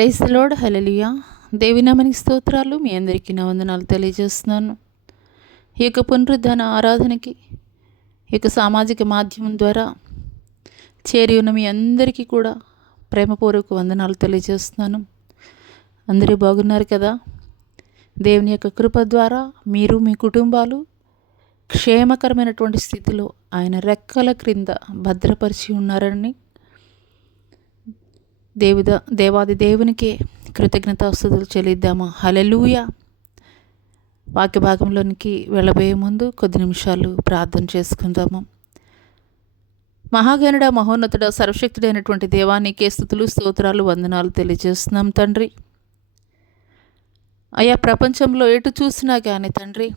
Praise the lord. Hallelujah. దేవి నామానికి స్తోత్రాలు. మీ అందరికీ నా వందనాలు తెలియజేస్తున్నాను. ఈ యొక్క పునరుద్ధాన ఆరాధనకి ఈ యొక్క సామాజిక మాధ్యమం ద్వారా చేరి ఉన్న మీ అందరికీ కూడా ప్రేమపూర్వక వందనాలు తెలియజేస్తున్నాను. అందరూ బాగున్నారు కదా? దేవుని యొక్క కృప ద్వారా మీరు మీ కుటుంబాలు క్షేమకరమైనటువంటి స్థితిలో ఆయన రెక్కల క్రింద భద్రపరిచి ఉన్నారని దేవాది దేవునికే కృతజ్ఞతాస్తుతులు చెల్లిద్దామా. హల్లెలూయా. వాక్య భాగంలోనికి వెళ్ళబోయే ముందు కొద్ది నిమిషాలు ప్రార్థన చేసుకుందాము. మహాగణుడ, మహోన్నతుడ, సర్వశక్తుడైనటువంటి దేవానికే స్తుతులు, స్తోత్రాలు, వందనాలు తెలియజేస్తున్నాం తండ్రి. అయా, ప్రపంచంలో ఎటు చూసినా కానీ తండ్రి,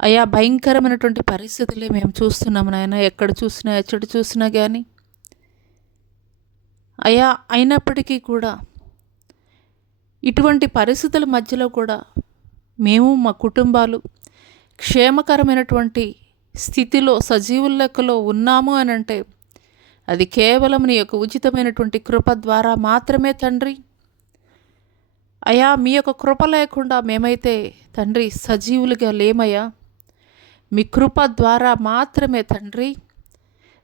అయా భయంకరమైనటువంటి పరిస్థితులే మేము చూస్తున్నాము నాయన. ఎక్కడ చూసినా ఎచ్చటి చూసినా కానీ అయా, అయినప్పటికీ కూడా ఇటువంటి పరిస్థితుల మధ్యలో కూడా మేము మా కుటుంబాలు క్షేమకరమైనటువంటి స్థితిలో సజీవుల లెక్కలో ఉన్నాము అని అంటే అది కేవలం నీ యొక్క ఉచితమైనటువంటి కృప ద్వారా మాత్రమే తండ్రి. అయా, మీ యొక్క కృప లేకుండా మేమైతే తండ్రి సజీవులుగా లేమయ్యా. మీ కృప ద్వారా మాత్రమే తండ్రి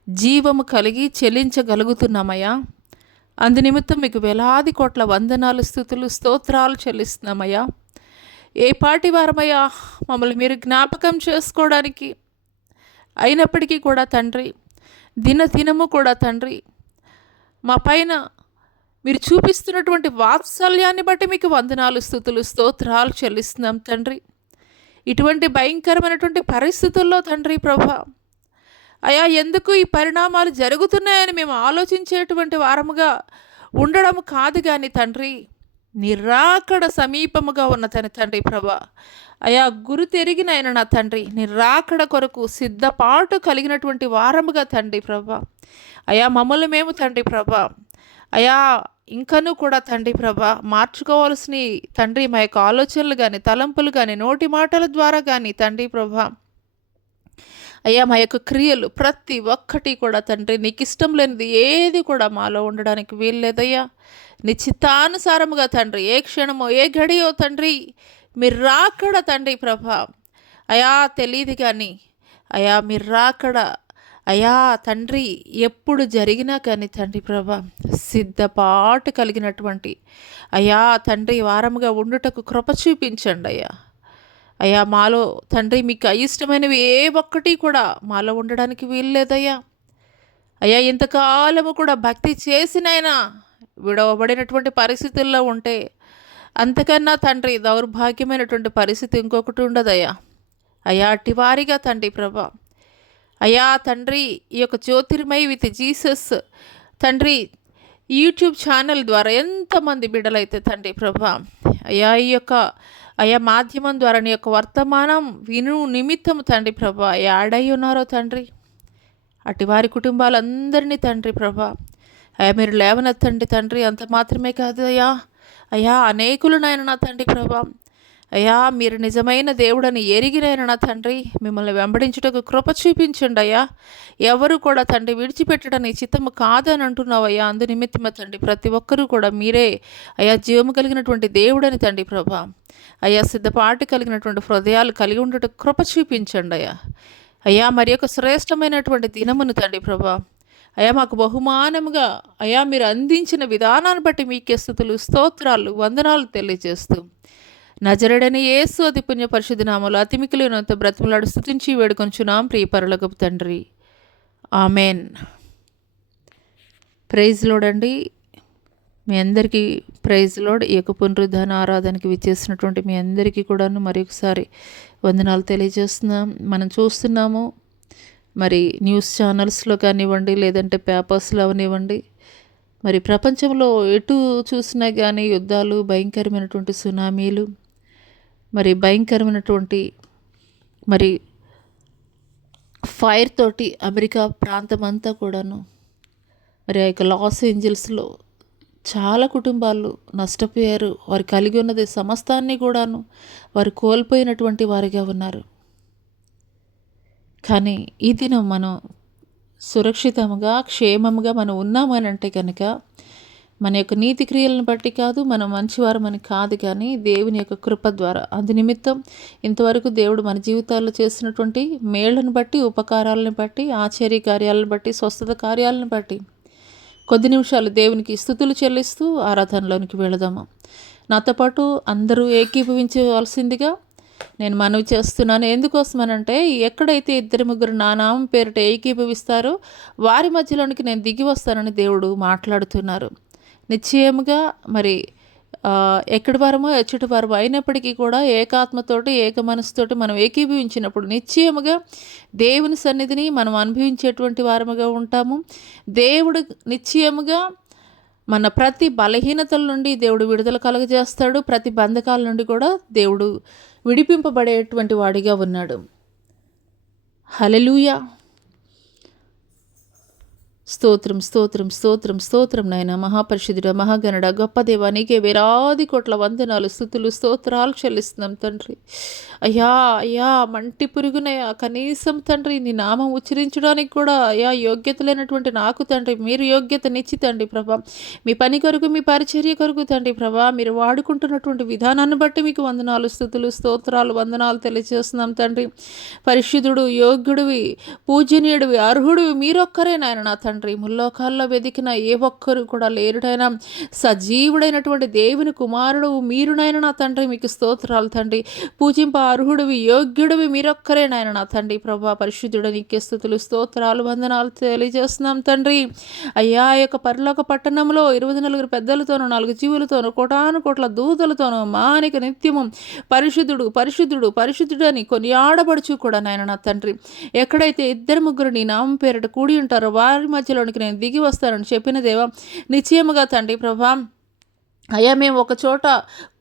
జీవము కలిగి చెల్లించగలుగుతున్నామయ్యా. అందు నిమిత్తం మీకు వేలాది కోట్ల వందనాలు, స్తుతులు, స్తోత్రాలు చెల్లిస్తున్నామయ్యా. ఏ పాటి వారమయ్యా మమ్మల్ని మీరు జ్ఞాపకం చేసుకోవడానికి అయినప్పటికీ కూడా తండ్రి, దినదినము కూడా తండ్రి మా పైన మీరు చూపిస్తున్నటువంటి వాత్సల్యాన్ని బట్టి మీకు వందనాలు, స్తుతులు, స్తోత్రాలు చెల్లిస్తున్నాం తండ్రి. ఇటువంటి భయంకరమైనటువంటి పరిస్థితుల్లో తండ్రి ప్రభా, అయా ఎందుకు ఈ పరిణామాలు జరుగుతున్నాయని మేము ఆలోచించేటువంటి వారముగా ఉండడం కాదు కానీ తండ్రి, నిరాకడ సమీపముగా ఉన్న తండ్రి ప్రభా, అయా గురు తెరిగిన ఆయన నా తండ్రి, నిరాకడ కొరకు సిద్ధపాటు కలిగినటువంటి వారముగా తండ్రి ప్రభా, అయా మమ్మల్ని మేము తండ్రి ప్రభా, అయా ఇంకనూ కూడా తండ్రి ప్రభా మార్చుకోవాల్సిన తండ్రి మా యొక్క ఆలోచనలు కానీ తలంపులు కానీ నోటి మాటల ద్వారా కానీ తండ్రి ప్రభా, అయ్యా మా యొక్క క్రియలు ప్రతి ఒక్కటి కూడా తండ్రి నీకు ఇష్టం లేనిది ఏది కూడా మాలో ఉండడానికి వీల్లేదయ్యా. నీ చిత్తానుసారముగా తండ్రి ఏ క్షణమో ఏ గడియో తండ్రి మీరు రాకడ తండ్రి ప్రభా, అయా తెలియదు కానీ అయా మీరు రాకడ అయా తండ్రి ఎప్పుడు జరిగినా కానీ తండ్రి ప్రభా సిద్ధపాటు కలిగినటువంటి అయా తండ్రి వారముగా ఉండుటకు కృప చూపించండి అయ్యా. అయ్యా మాలో తండ్రి మీకు అయిష్టమైనవి ఏ ఒక్కటి కూడా మాలో ఉండడానికి వీల్లేదయ్యా. అయ్యా ఇంతకాలము కూడా భక్తి చేసినైనా విడవబడినటువంటి పరిస్థితుల్లో ఉంటే అంతకన్నా తండ్రి దౌర్భాగ్యమైనటువంటి పరిస్థితి ఇంకొకటి ఉండదయ్యా. అయ్యా అట్టివారిగా తండ్రి ప్రభా, అయ్యా తండ్రి ఈ యొక్క జ్యోతిర్మయి విత్ జీసస్ తండ్రి యూట్యూబ్ ఛానల్ ద్వారా ఎంతమంది బిడ్డలైతే తండ్రి ప్రభా, అయ్యా ఈ యొక్క అయా మాధ్యమం ద్వారా నీ యొక్క వర్తమానం విను నిమిత్తం తండ్రి ప్రభా యాడై ఉన్నారో తండ్రి, అటు వారి కుటుంబాలందరినీ తండ్రి ప్రభా అయ్యా మీరు లేవనెత్తండి తండ్రి. అంత మాత్రమే కాదు అయ్యా, అయ్యా అనేకులు నాయన నా తండ్రి ప్రభా, అయ్యా మీరు నిజమైన దేవుడని ఎరిగినైనా నా తండ్రి మిమ్మల్ని వెంబడించుటకు కృప చూపించండి అయ్యా. ఎవరు కూడా తండ్రి విడిచిపెట్టడానికి చిత్తము కాదని అంటున్నావు అయ్యా. అందు నిమిత్తమే తండ్రి ప్రతి ఒక్కరూ కూడా మీరే అయ్యా జీవము కలిగినటువంటి దేవుడని తండ్రి ప్రభా, అయ్యా సిద్ధపాటు కలిగినటువంటి హృదయాలు కలిగి ఉండటం కృప చూపించండి అయ్యా. అయ్యా మరి యొక్క శ్రేష్టమైనటువంటి దినమును తండ్రి ప్రభా అయ్యా మాకు బహుమానముగా అయ్యా మీరు అందించిన విధానాన్ని బట్టి మీకే స్తుతులు, స్తోత్రాలు, వందనాలు తెలియజేస్తూ నజరేయుడైన యేసు అతి పుణ్య పరిశుద్ధ నామములో అతి మిక్కిలినంత బ్రతిమలాడు స్తుతించి వేడుకొంచున్నాం ప్రియ పరలోకపు తండ్రి. ఆమెన్. ప్రైజ్ లార్డ్ అండి. మీ అందరికీ ప్రైజ్ లార్డ్. ఈ యొక్క పునరుద్ధాన ఆరాధనకి విచ్చేసినటువంటి మీ అందరికీ కూడాను మరొకసారి వందనాలు తెలియజేస్తున్నాం. మనం చూస్తున్నాము మరి న్యూస్ ఛానల్స్లో కానివ్వండి, లేదంటే పేపర్స్లో అవనివ్వండి, మరి ప్రపంచంలో ఎటు చూసినా కానీ యుద్ధాలు, భయంకరమైనటువంటి సునామీలు, మరి భయంకరమైనటువంటి మరి ఫైర్ తోటి అమెరికా ప్రాంతం అంతా కూడాను మరి ఆ యొక్క లాస్ ఏంజల్స్లో చాలా కుటుంబాలు నష్టపోయారు. వారు కలిగి ఉన్నది సమస్తాన్ని కూడాను వారు కోల్పోయినటువంటి వారిగా ఉన్నారు. కానీ ఈ దినం మనం సురక్షితంగా క్షేమంగా మనం ఉన్నామని అంటే కనుక మన యొక్క నీతి క్రియలను బట్టి కాదు, మనం మంచివారమని కాదు, కానీ దేవుని యొక్క కృప ద్వారా. అందు నిమిత్తం ఇంతవరకు దేవుడు మన జీవితాల్లో చేసినటువంటి మేళ్లను బట్టి, ఉపకారాలను బట్టి, ఆశ్చర్య కార్యాలను బట్టి, స్వస్థత కార్యాలను బట్టి కొద్ది నిమిషాలు దేవునికి స్తుతులు చెల్లిస్తూ ఆరాధనలోనికి వెళదాము. నాతో పాటు అందరూ ఏకీభవించవలసిందిగా నేను మనవి చేస్తున్నాను. ఎందుకోసమనంటే, ఎక్కడైతే ఇద్దరు ముగ్గురు నా నామం పేరిట ఏకీభవిస్తారో వారి మధ్యలోనికి నేను దిగి వస్తానని దేవుడు మాట్లాడుతున్నారు. నిశ్చయముగా మరి ఎక్కడి వారమో ఎచ్చటి వారమో అయినప్పటికీ కూడా ఏకాత్మతోటి, ఏక మనసుతోటి మనం ఏకీభవించినప్పుడు నిశ్చయముగా దేవుని సన్నిధిని మనం అనుభవించేటువంటి వారముగా ఉంటాము. దేవుడు నిశ్చయముగా మన ప్రతి బలహీనతల నుండి దేవుడు విడుదల కలుగజేస్తాడు. ప్రతి బంధకాల నుండి కూడా దేవుడు విడిపింపబడేటువంటి వాడిగా ఉన్నాడు. హల్లెలూయా. స్తోత్రం, స్తోత్రం, స్తోత్రం, స్తోత్రం నాయన. మహాపరిశుద్ధుడ, మహాగణుడ, గొప్ప దేవా, నీకే వేలాది కోట్ల వందనాలు, స్తుతులు, స్తోత్రాలు చెల్లిస్తున్నాం తండ్రి. అయ్యా అయ్యా మంటి పురుగునయ్యా, కనీసం తండ్రి నీ నామం ఉచ్చరించడానికి కూడా అయ్యా యోగ్యత లేనటువంటి నాకు తండ్రి మీరు యోగ్యతనిచ్చి తండ్రి ప్రభా, మీ పని కొరకు, మీ పరిచర్య కొరకు తండ్రి ప్రభా, మీరు వాడుకుంటున్నటువంటి విధానాన్ని బట్టి మీకు వందనాలు, స్తుతులు, స్తోత్రాలు, వందనాలు తెలియజేస్తున్నాం తండ్రి. పరిశుద్ధుడు, యోగ్యుడివి, పూజనీయుడివి, అర్హుడివి మీరొక్కరే నాయన. నా తండ్రి ముల్లోకాల్లో వెదికిన ఏ ఒక్కరు కూడా లేరుడైనా సజీవుడైనటువంటి దేవుని కుమారుడు మీరునైనా నా తండ్రి, మీకు స్తోత్రాలు తండ్రి. పూజింప అర్హుడివి, యోగ్యుడివి మీరొక్కరే నాయన. నా తండ్రి ప్రభా, పరిశుద్ధుడు, నీకే స్తుతులు, స్తోత్రాలు, వందనాలు తెలియజేస్తున్నాం తండ్రి. అయ్యా యొక్క పరలోక పట్టణంలో 24 పెద్దలతోనూ, 4 జీవులతోనూ, కోటాను కోట్ల దూతలతోనూ మానిక నిత్యము పరిశుద్ధుడు, పరిశుద్ధుడు, పరిశుద్ధుడు అని కొనియాడబడుచు కూడా నాయన. నా తండ్రి ఎక్కడైతే ఇద్దరు ముగ్గురు నీ నామం పేరిట కూడి ఉంటారో వారి మధ్యలోనికి నేను దిగి వస్తానని చెప్పిన దేవా, నిశ్చయముగా తండ్రి ప్రభా, అయ్యా మేము ఒక చోట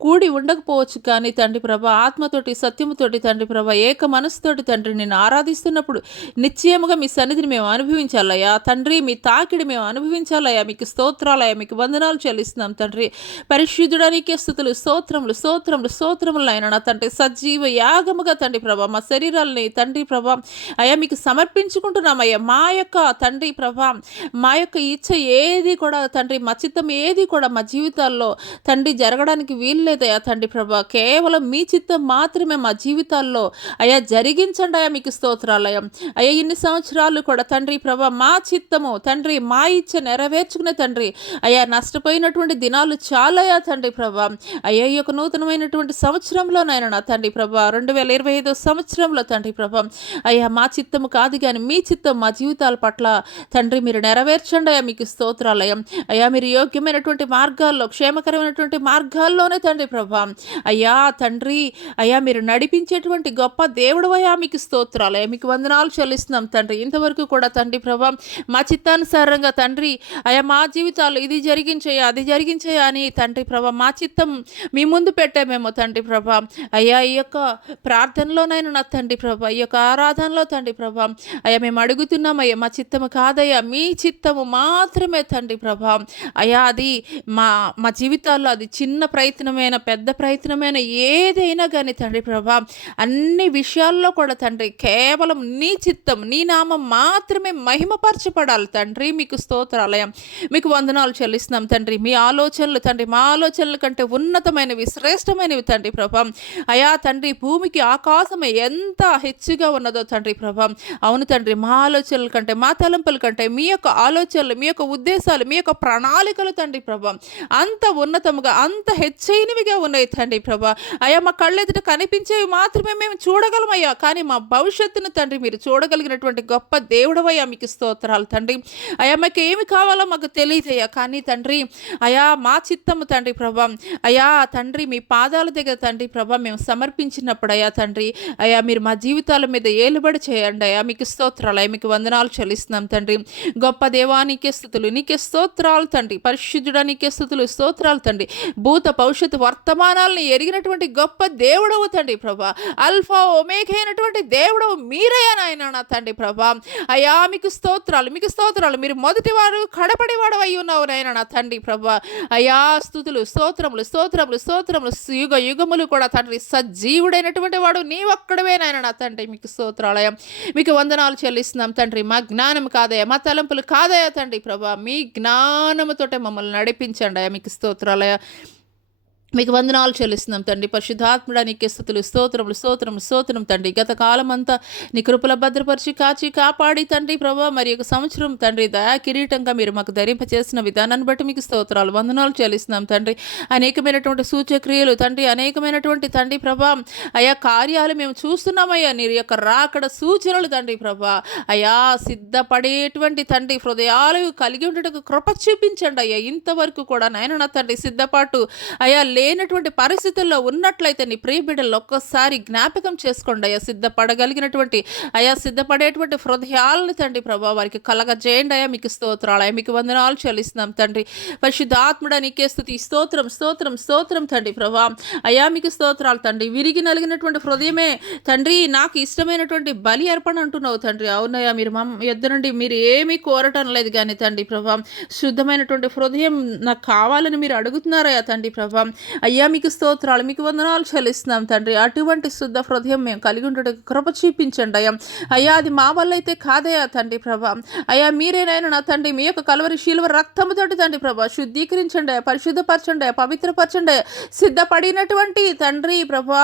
కూడి ఉండకపోవచ్చు, కానీ తండ్రి ప్రభా ఆత్మతోటి, సత్యముతోటి తండ్రి ప్రభా, ఏక మనసుతోటి తండ్రి నిన్ను ఆరాధిస్తున్నప్పుడు నిశ్చయముగా మీ సన్నిధిని మేము అనుభవించాలయ్యా తండ్రి. మీ తాకిడి మేము అనుభవించాలయ్యా. మీకు స్తోత్రాలయ్యా, మీకు వందనాలు చెల్లిస్తున్నాం తండ్రి. పరిశుద్ధుడానికే స్తుతులు, స్తోత్రములు, స్తోత్రములు, స్తోత్రములు అయినా నా తండ్రి. సజీవ యాగముగా తండ్రి ప్రభా మా శరీరాలని తండ్రి ప్రభా అయ్యా మీకు సమర్పించుకుంటున్నామయ్యా. మా యొక్క తండ్రి ప్రభా, మా యొక్క ఇచ్చ ఏది కూడా తండ్రి, మా చిత్తం ఏది కూడా మా జీవితాల్లో తండ్రి జరగడానికి వీల్లేదయ్యా తండ్రి ప్రభా. కేవలం మీ చిత్తం మాత్రమే మా జీవితాల్లో అయ్యా జరిగించండి అయ్యా. మీకు స్తోత్రాలయం అయ్యా. ఇన్ని సంవత్సరాలు కూడా తండ్రి ప్రభా మా చిత్తము తండ్రి, మా ఇచ్చ నెరవేర్చుకునే తండ్రి అయ్యా నష్టపోయినటువంటి దినాలు చాలయ్యా తండ్రి ప్రభా. అయ్యా ఈ యొక్క నూతనమైనటువంటి సంవత్సరంలోనైనా నా తండ్రి ప్రభా 2025 సంవత్సరంలో తండ్రి ప్రభా అయ్యా మా చిత్తము కాదు కానీ మీ చిత్తం మా జీవితాల పట్ల తండ్రి మీరు నెరవేర్చండి అయ్యా. మీకు స్తోత్రాలయం అయ్యా. మీరు యోగ్యమైనటువంటి మార్గాల్లో, క్షేమకరమైనటువంటి మార్గాల్లోనే తండ్రి ప్రభా అయ్యా తండ్రి అయ్యా మీరు నడిపించేటువంటి గొప్ప దేవుడు అయ్యా. మీకు స్తోత్రాలయ్యా, మీకు వందనాలు చెల్లిస్తున్నాం తండ్రి. ఇంతవరకు కూడా తండ్రి ప్రభా మా చిత్తానుసారంగా తండ్రి అయ్యా మా జీవితాలు ఇది జరిగించేయా, అది జరిగించేయా అని తండ్రి ప్రభా మా చిత్తం మీ ముందు పెట్టామేమో తండ్రి ప్రభా అయ్యా. ఈ యొక్క ప్రార్థనలోనైనా నా తండ్రి ప్రభా, ఈ యొక్క ఆరాధనలో తండ్రి ప్రభా అయ్యా మేము అడుగుతున్నామయ్యా. మా చిత్తము కాదయ్యా, మీ చిత్తము మాత్రమే తండ్రి ప్రభా అయ్యా. అది మా మా జీవితాల్లో అది చిన్న ప్రయత్నమైన, పెద్ద ప్రయత్నమైన ఏదైనా కానీ తండ్రి ప్రభా అన్ని విషయాల్లో కూడా తండ్రి కేవలం నీ చిత్తం, నీ నామం మాత్రమే మహిమపరచబడాలి తండ్రి. మీకు స్తోత్రాలయం, మీకు వందనాలు చెల్లిస్తున్నాం తండ్రి. మీ ఆలోచనలు తండ్రి మా ఆలోచనల కంటే ఉన్నతమైనవి, శ్రేష్టమైనవి తండ్రి ప్రభా అయా తండ్రి. భూమికి ఆకాశం ఎంత హెచ్చుగా ఉన్నదో తండ్రి ప్రభా. అవును తండ్రి, మా ఆలోచనల కంటే, మా తలంపుల కంటే మీ యొక్క ఆలోచనలు, మీ యొక్క ఉద్దేశాలు, మీ యొక్క ప్రణాళికలు తండ్రి ప్రభా అంత ఉన్నతముగా, అంత హెచ్చైనవిగా ఉన్నాయి తండ్రి ప్రభా అయ్యా. మా కళ్ళెదుట కనిపించేవి మాత్రమే మేము చూడగలమయ్యా, కానీ మా భవిష్యత్తును తండ్రి మీరు చూడగలిగినటువంటి గొప్ప దేవుడవయ్యా. మీకు స్తోత్రాలు తండ్రి అయ్యా. మాకు ఏమి కావాలో మాకు తెలియదయ్యా, కానీ తండ్రి అయ్యా మా చిత్తము తండ్రి ప్రభా అయ్యా తండ్రి మీ పాదాల దగ్గర తండ్రి ప్రభా మేము సమర్పించినప్పుడు అయ్యా తండ్రి అయ్యా మీరు మా జీవితాల మీద ఏలుబడి చేయండి అయ్యా. మీకు స్తోత్రాలు అయ్యా, మీకు వందనాలు చెల్లిస్తున్నాం తండ్రి. గొప్ప దేవానికే స్తుతులు, నీకే స్తోత్రాలు తండ్రి. పరిశుద్ధుడా నీకే స్తుతులు, స్తోత్రాలు తండ్రి. భూత భవిష్యత్తు వర్తమానాలను ఎరిగినటువంటి గొప్ప దేవుడవు తండ్రి ప్రభా. అల్ఫా ఒమేగా అయినటువంటి దేవుడవు మీరయ్యా నాయన నా తండ్రి ప్రభా. అయ్యా మీకు స్తోత్రాలు, మీకు స్తోత్రాలు. మీరు మొదటివాడు కడపడివాడు అయి ఉన్నావు నాయన నా తండ్రి ప్రభా. అయ్యా స్తుతులు, స్తోత్రములు, స్తోత్రములు, స్తోత్రములు. యుగ యుగములు కూడా తండ్రి సజీవుడైనటువంటి వాడు నీ ఒక్కడవే నాయన నా తండ్రి. మీకు స్తోత్రాలయం, మీకు వందనాలు చెల్లిస్తున్నాం తండ్రి. మా జ్ఞానం కాదయ్యా, మా తలంపులు కాదయ్యా తండ్రి ప్రభా. మీ జ్ఞానముతోటే మమ్మల్ని నడిపించండి అయ్యా. మీకు స్తోత్రాలయ, మీకు వందనాలు చెల్లిస్తున్నాం తండ్రి. పరిశుద్ధాత్ముడా నీకే స్తుతులు, స్తోత్రములు, స్తోత్రములు, స్తోత్రం తండ్రి. గత కాలం అంతా నీ కృపల భద్రపరిచి కాచి కాపాడి తండ్రి ప్రభా, మరి ఒక సంవత్సరం తండ్రి దయా కిరీటంగా మీరు మాకు ధరింపచేసిన విధానాన్ని బట్టి మీకు స్తోత్రాలు, వందనాలు చెల్లిస్తున్నాం తండ్రి. అనేకమైనటువంటి సూచక్రియలు తండ్రి, అనేకమైనటువంటి తండ్రి ప్రభా అయా కార్యాలు మేము చూస్తున్నామయ్యా. నీ యొక్క రాకడ సూచనలు తండ్రి ప్రభా. అయా సిద్ధపడేటువంటి తండ్రి హృదయాలు కలిగి ఉండటకు కృప చూపించండి అయ్యా. ఇంతవరకు కూడా నాయన నా తండ్రి సిద్ధపాటు అయా లేనటువంటి పరిస్థితుల్లో ఉన్నట్లయితే నీ ప్రియ బిడ్డలు ఒక్కసారి జ్ఞాపకం చేసుకోండి అయ్యా. సిద్ధపడగలిగినటువంటి అయా సిద్ధపడేటువంటి హృదయాలను తండ్రి ప్రభా వారికి కలగజేయండి అయ్యా. మీకు స్తోత్రాలయ, మీకు వందనాలు చెల్లిస్తున్నాం తండ్రి. పరిశుద్ధాత్ముడా నీకే స్తుతి, స్తోత్రం, స్తోత్రం, స్తోత్రం తండ్రి ప్రభా. అయా మీకు స్తోత్రాలు తండ్రి. విరిగి నలిగినటువంటి హృదయమే తండ్రి నాకు ఇష్టమైనటువంటి బలి అర్పణ అంటున్నావు తండ్రి. అవునయ్యా, మీరు మా యొద్ద నుండి మీరు ఏమీ కోరటం లేదు కానీ తండ్రి ప్రభా, శుద్ధమైనటువంటి హృదయం నాకు కావాలని మీరు అడుగుతున్నారయ్యా తండ్రి ప్రభా. అయ్యా మీకు స్తోత్రాలు, మీకు వందనాలు చెల్లిస్తున్నాం తండ్రి. అటువంటి శుద్ధ హృదయం మేము కలిగి ఉండటకు కృప చూపించండి అయ్యా. అయ్యా అది మా వల్ల అయితే కాదయ్యా తండ్రి ప్రభా. అయ్యా మీరేనైనా నా తండ్రి మీ యొక్క కలువరి శిలువ రక్తముతోటి తండ్రి ప్రభా శుద్ధీకరించండి, పరిశుద్ధపరచండి, పవిత్రపరచండి. సిద్ధపడినటువంటి తండ్రి ప్రభా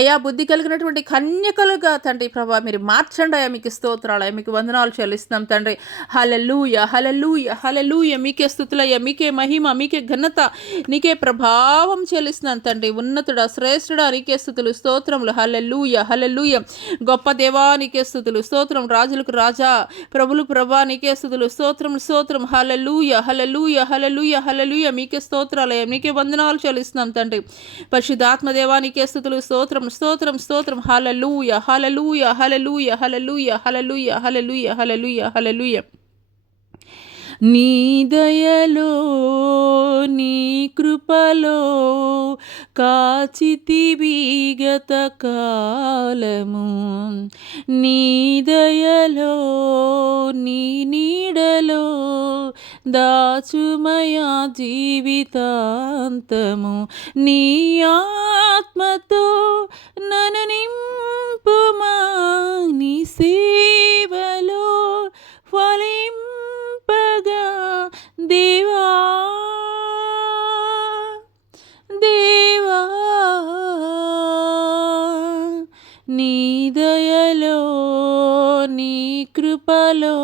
అయ్యా బుద్ధి కలిగినటువంటి కన్యకలుగా తండ్రి ప్రభా మీరు మార్చండి అయ్యా. మీకు స్తోత్రాలు, మీకు వందనాలు చెల్లిస్తున్నాం తండ్రి. హల్లెలూయా, హల్లెలూయా, హల్లెలూయా. మీకే స్తుతులయ్యా, మీకే మహిమ, మీకే ఘనత, నీకే ప్రభావం చెల్లిస్తున్నాను తండ్రి. ఉన్నతుడా, శ్రేష్ఠుడా నీకే స్తుతులు, స్తోత్రములు. హల్లెలూయా, హల్లెలూయా. గొప్ప దేవా నీకే స్తుతులు, స్తోత్రం. రాజులకు రాజా, ప్రభులకు ప్రభా నీకే స్తుతులు, స్తోత్రం, స్తోత్రం. హల్లెలూయా, హల్లెలూయా, హల్లెలూయా, హల్లెలూయా. మీకే స్తోత్రాలయం, మీకే వందనాలు చెల్లిస్తున్నాం తండ్రి. పరిశుద్ధాత్మ దేవా నీకే స్తుతులు, స్తోత్రం, స్తోత్రం, స్తోత్రం. హల్లెలూయా, హల్లెలూయా, హల్లెలూయా, హల్లెలూయా, హల్లెలూయా, హల్లెలూయా, హల్లెలూయా, హల్లెలూయా. నీ దయలో నీ కృపలో కాచితివి గత కాలము. నీ దయలో నీ నీడలో దాచుమయా జీవితాంతము. నీ ఆత్మతో నన్ను నింపుమా, నీ సేవలో ఫలింపగా దేవా, దేవా. నీ దయలో నీ కృపలో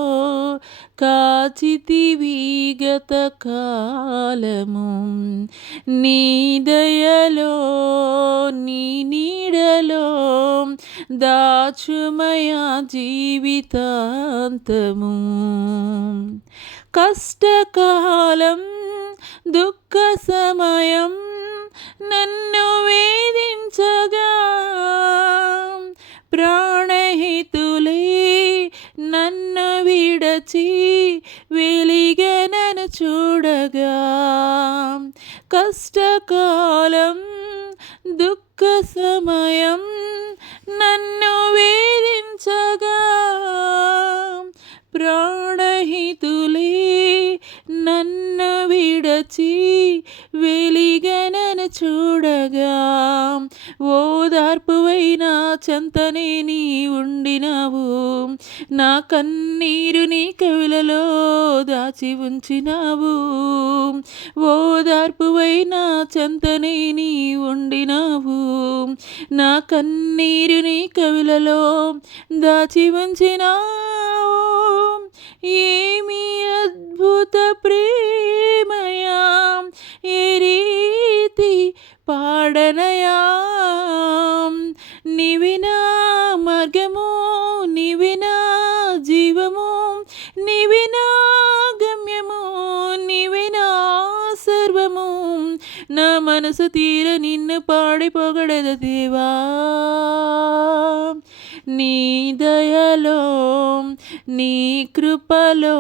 కాచితివి గత కాలము. నీ దయలో నీ నీడలో దాచుమయా జీవితాంతము. కష్టకాలం దుఃఖ సమయం నన్ను వేధించగా, ప్రాణహితులే నన్ను విడచి వెలిగనను చూడగా. కష్టకాలం దుఃఖ సమయం నన్ను వేధించగా, ప్రాణహితులే నన్ను విడచి వెలిగనను చూడగా. ఓదార్పువైన చెంతనే నీ ఉండినావు, నా కన్నీరు నీ కవిలలో దాచి ఉంచినావు. ఓదార్పువైన చెంతనే నీ ఉండినావు, నా కన్నీరు నీ కవిలలో దాచి ఉంచినావు. ఏమి అద్భుత ప్రేమయా, ఏ రీతి పాడనయా. నీవినా మార్గము, నీవినా జీవము, నీవినా గమ్యము, నీవినా సర్వము. నా మనసు తీర నిన్ను పాడి పొగడద దేవా. నీ దయలో నీ కృపలో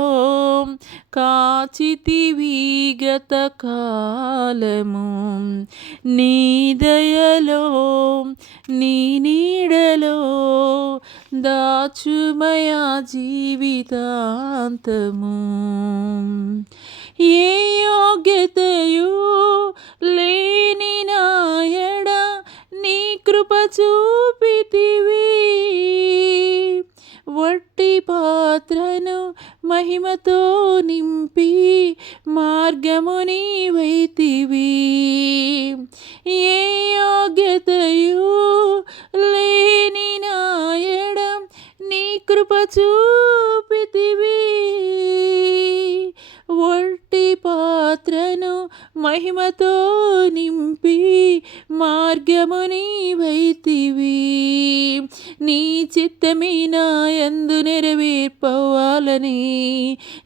కాచితివి గత కాలము. నీ దయలో నీ నీడలో దాచుమయా జీవితాంతము. ఏ యోగ్యతయు లేని నాయడ నీ కృప చూపితివి. వట్టి పాత్రను మహిమతో నింపి మార్గము నీవైతివి. ఏ యోగ్యతయు లేని నాయడ నీ కృప చూపితివి. వట్టి పాత్రను మహిమతో నింపి మార్గము నీవైతివి. నీ చిత్తమే నా యందు నెరవేర్పవాలని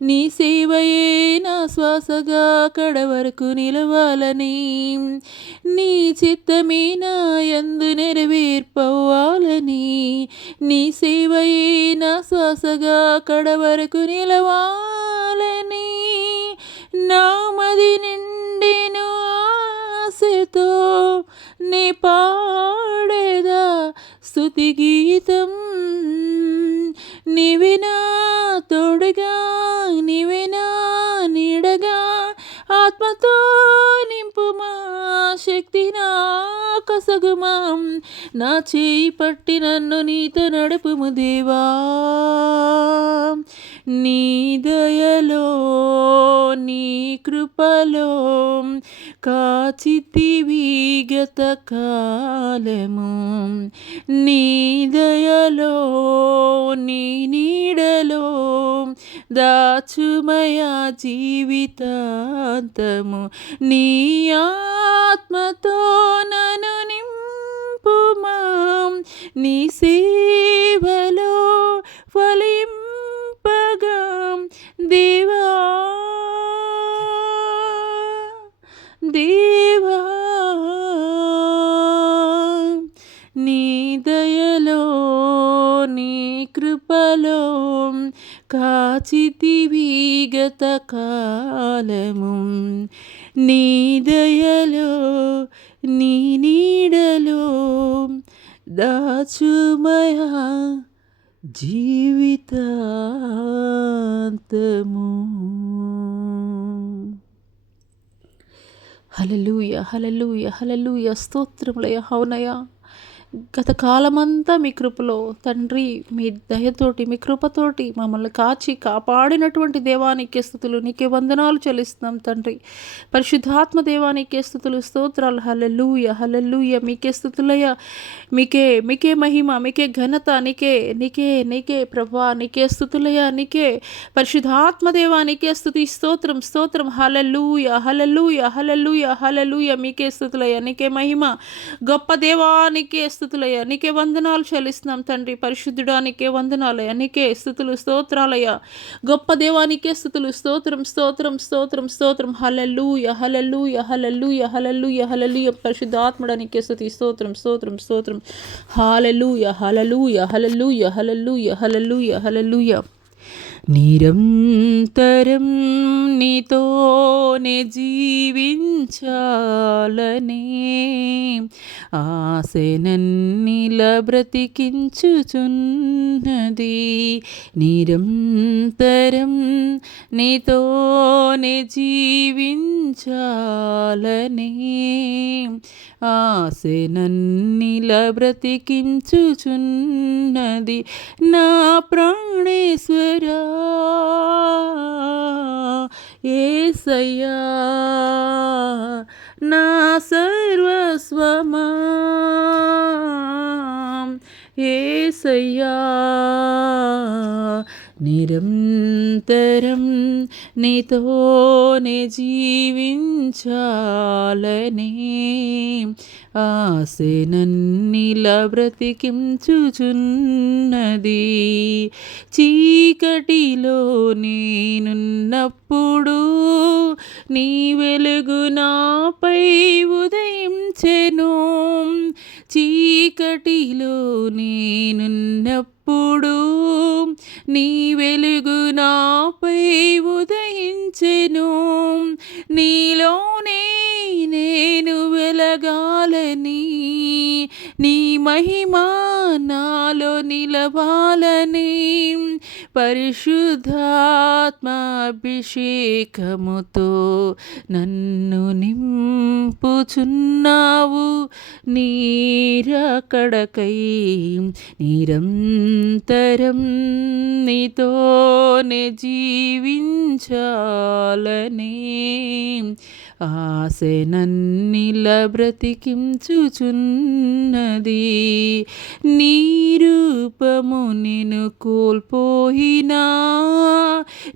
నీ సేవయే నా శ్వాసగా కడవరకు నిలవాలని. నీ చిత్తమే నా యందు నెరవేర్పవాలని నీ సేవయే నా శ్వాసగా కడవరకు నిలవాలని. నామది నిండెను ఆశతో నే పాడేదా స్తుతి గీతం. నీవే నా తోడుగా నీవే నా నీడగా ఆత్మతో నింపుమా శక్తి నా కసగుమా. నా చేయి పట్టి నన్ను నీతో నడుపుము దేవా. నీ దయలో నీ కృపలో కాచితివి గత కాలము. నీ దయలో నీ నీడలో దాచుమయా జీవితాంతము. నీ ఆత్మతో నన్ను నింపుమా నీ సేవలో ఫలింపగా దేవా. దేవా నీ దయలో నీ కృపలో కాచితివి గత కాలము. నీ దయలో నీ నీడలో దాచుమయా జీవితాంతము. హల్లెలూయా హల్లెలూయా హల్లెలూయా. స్తోత్రములయ. అవునయ్యా, గత కాలమంతా మీ కృపలో తండ్రి మీ దయతోటి మీ కృపతోటి మమ్మల్ని కాచి కాపాడినటువంటి దేవానికే స్తుతులు, నీకే వందనాలు చెల్లిస్తున్నాం తండ్రి. పరిశుద్ధాత్మ దేవానికే స్తుతులు, స్తోత్రాలు. హల్లెలూయా హల్లెలూయా. మీకే స్తుతులయ్యా, మీకే మీకే మహిమ, మీకే ఘనత, నీకే నీకే నీకే ప్రభా, నీకే స్తుతులయ్యా, నీకే పరిశుద్ధాత్మ దేవానికే స్తుతి స్తోత్రం స్తోత్రం. హల్లెలూయా హల్లెలూయా హల్లెలూయా హల్లెలూయా. మీకే స్తుతులయ్యా, నీకే మహిమ, గొప్ప దేవానికే స్తుతులయ్యా, నీకే వందనాలు చెల్లిస్తున్నాం తండ్రి. పరిశుద్ధుడా నీకే వందనాలయ్యా, నీకే స్తుతులు స్తోత్రాలయ్యా. గొప్ప దేవానికే స్తుతులు, స్తోత్రం స్తోత్రం స్తోత్రం స్తోత్రం. హల్లెలూయా హల్లెలూయా హల్లెలూయా హల్లెలూయా హల్లెలూయా. పరిశుద్ధాత్ముడా నీకే స్తుతి స్తోత్రం స్తోత్రం స్తోత్రం. హల్లెలూయా హల్లెలూయా హల్లెలూయా హల్లెలూయా హల్లెలూయా హల్లెలూయా. నిరంతరం నీతోనే జీవించాలనే ఆశనన్నిల బ్రతికించుచున్నది. నిరంతరం నీతోనే జీవించాలనే ఆశనన్నిల బ్రతికించుచున్నది. నా ప్రాణేశ్వరా యేసయ్యా, నా సర్వస్వమా యేసయ్యా. నిరంతరం నీతోనే జీవించాలనే ఆశనన్నిల బ్రతికించుచున్నది. చీకటిలో నేనున్నప్పుడు నీ వెలుగు నాపై ఉదయించెను. చీకటిలో నేనున్నప్పుడు నీ వెలుగు నాపై ఉదయించెను. నీలోనే నేను వెలగాలని, నీ మహిమ నాలో నిలవాలని, పరిశుద్ధాత్మ అభిషేకముతో నన్ను నింపుచున్నావు. నీరాకడకై నిరంతరం నీతోనే జీవించాలనే ఆశ నన్నిల బ్రతికించుచున్నది. నీ రూపము నేను కోల్పోయినా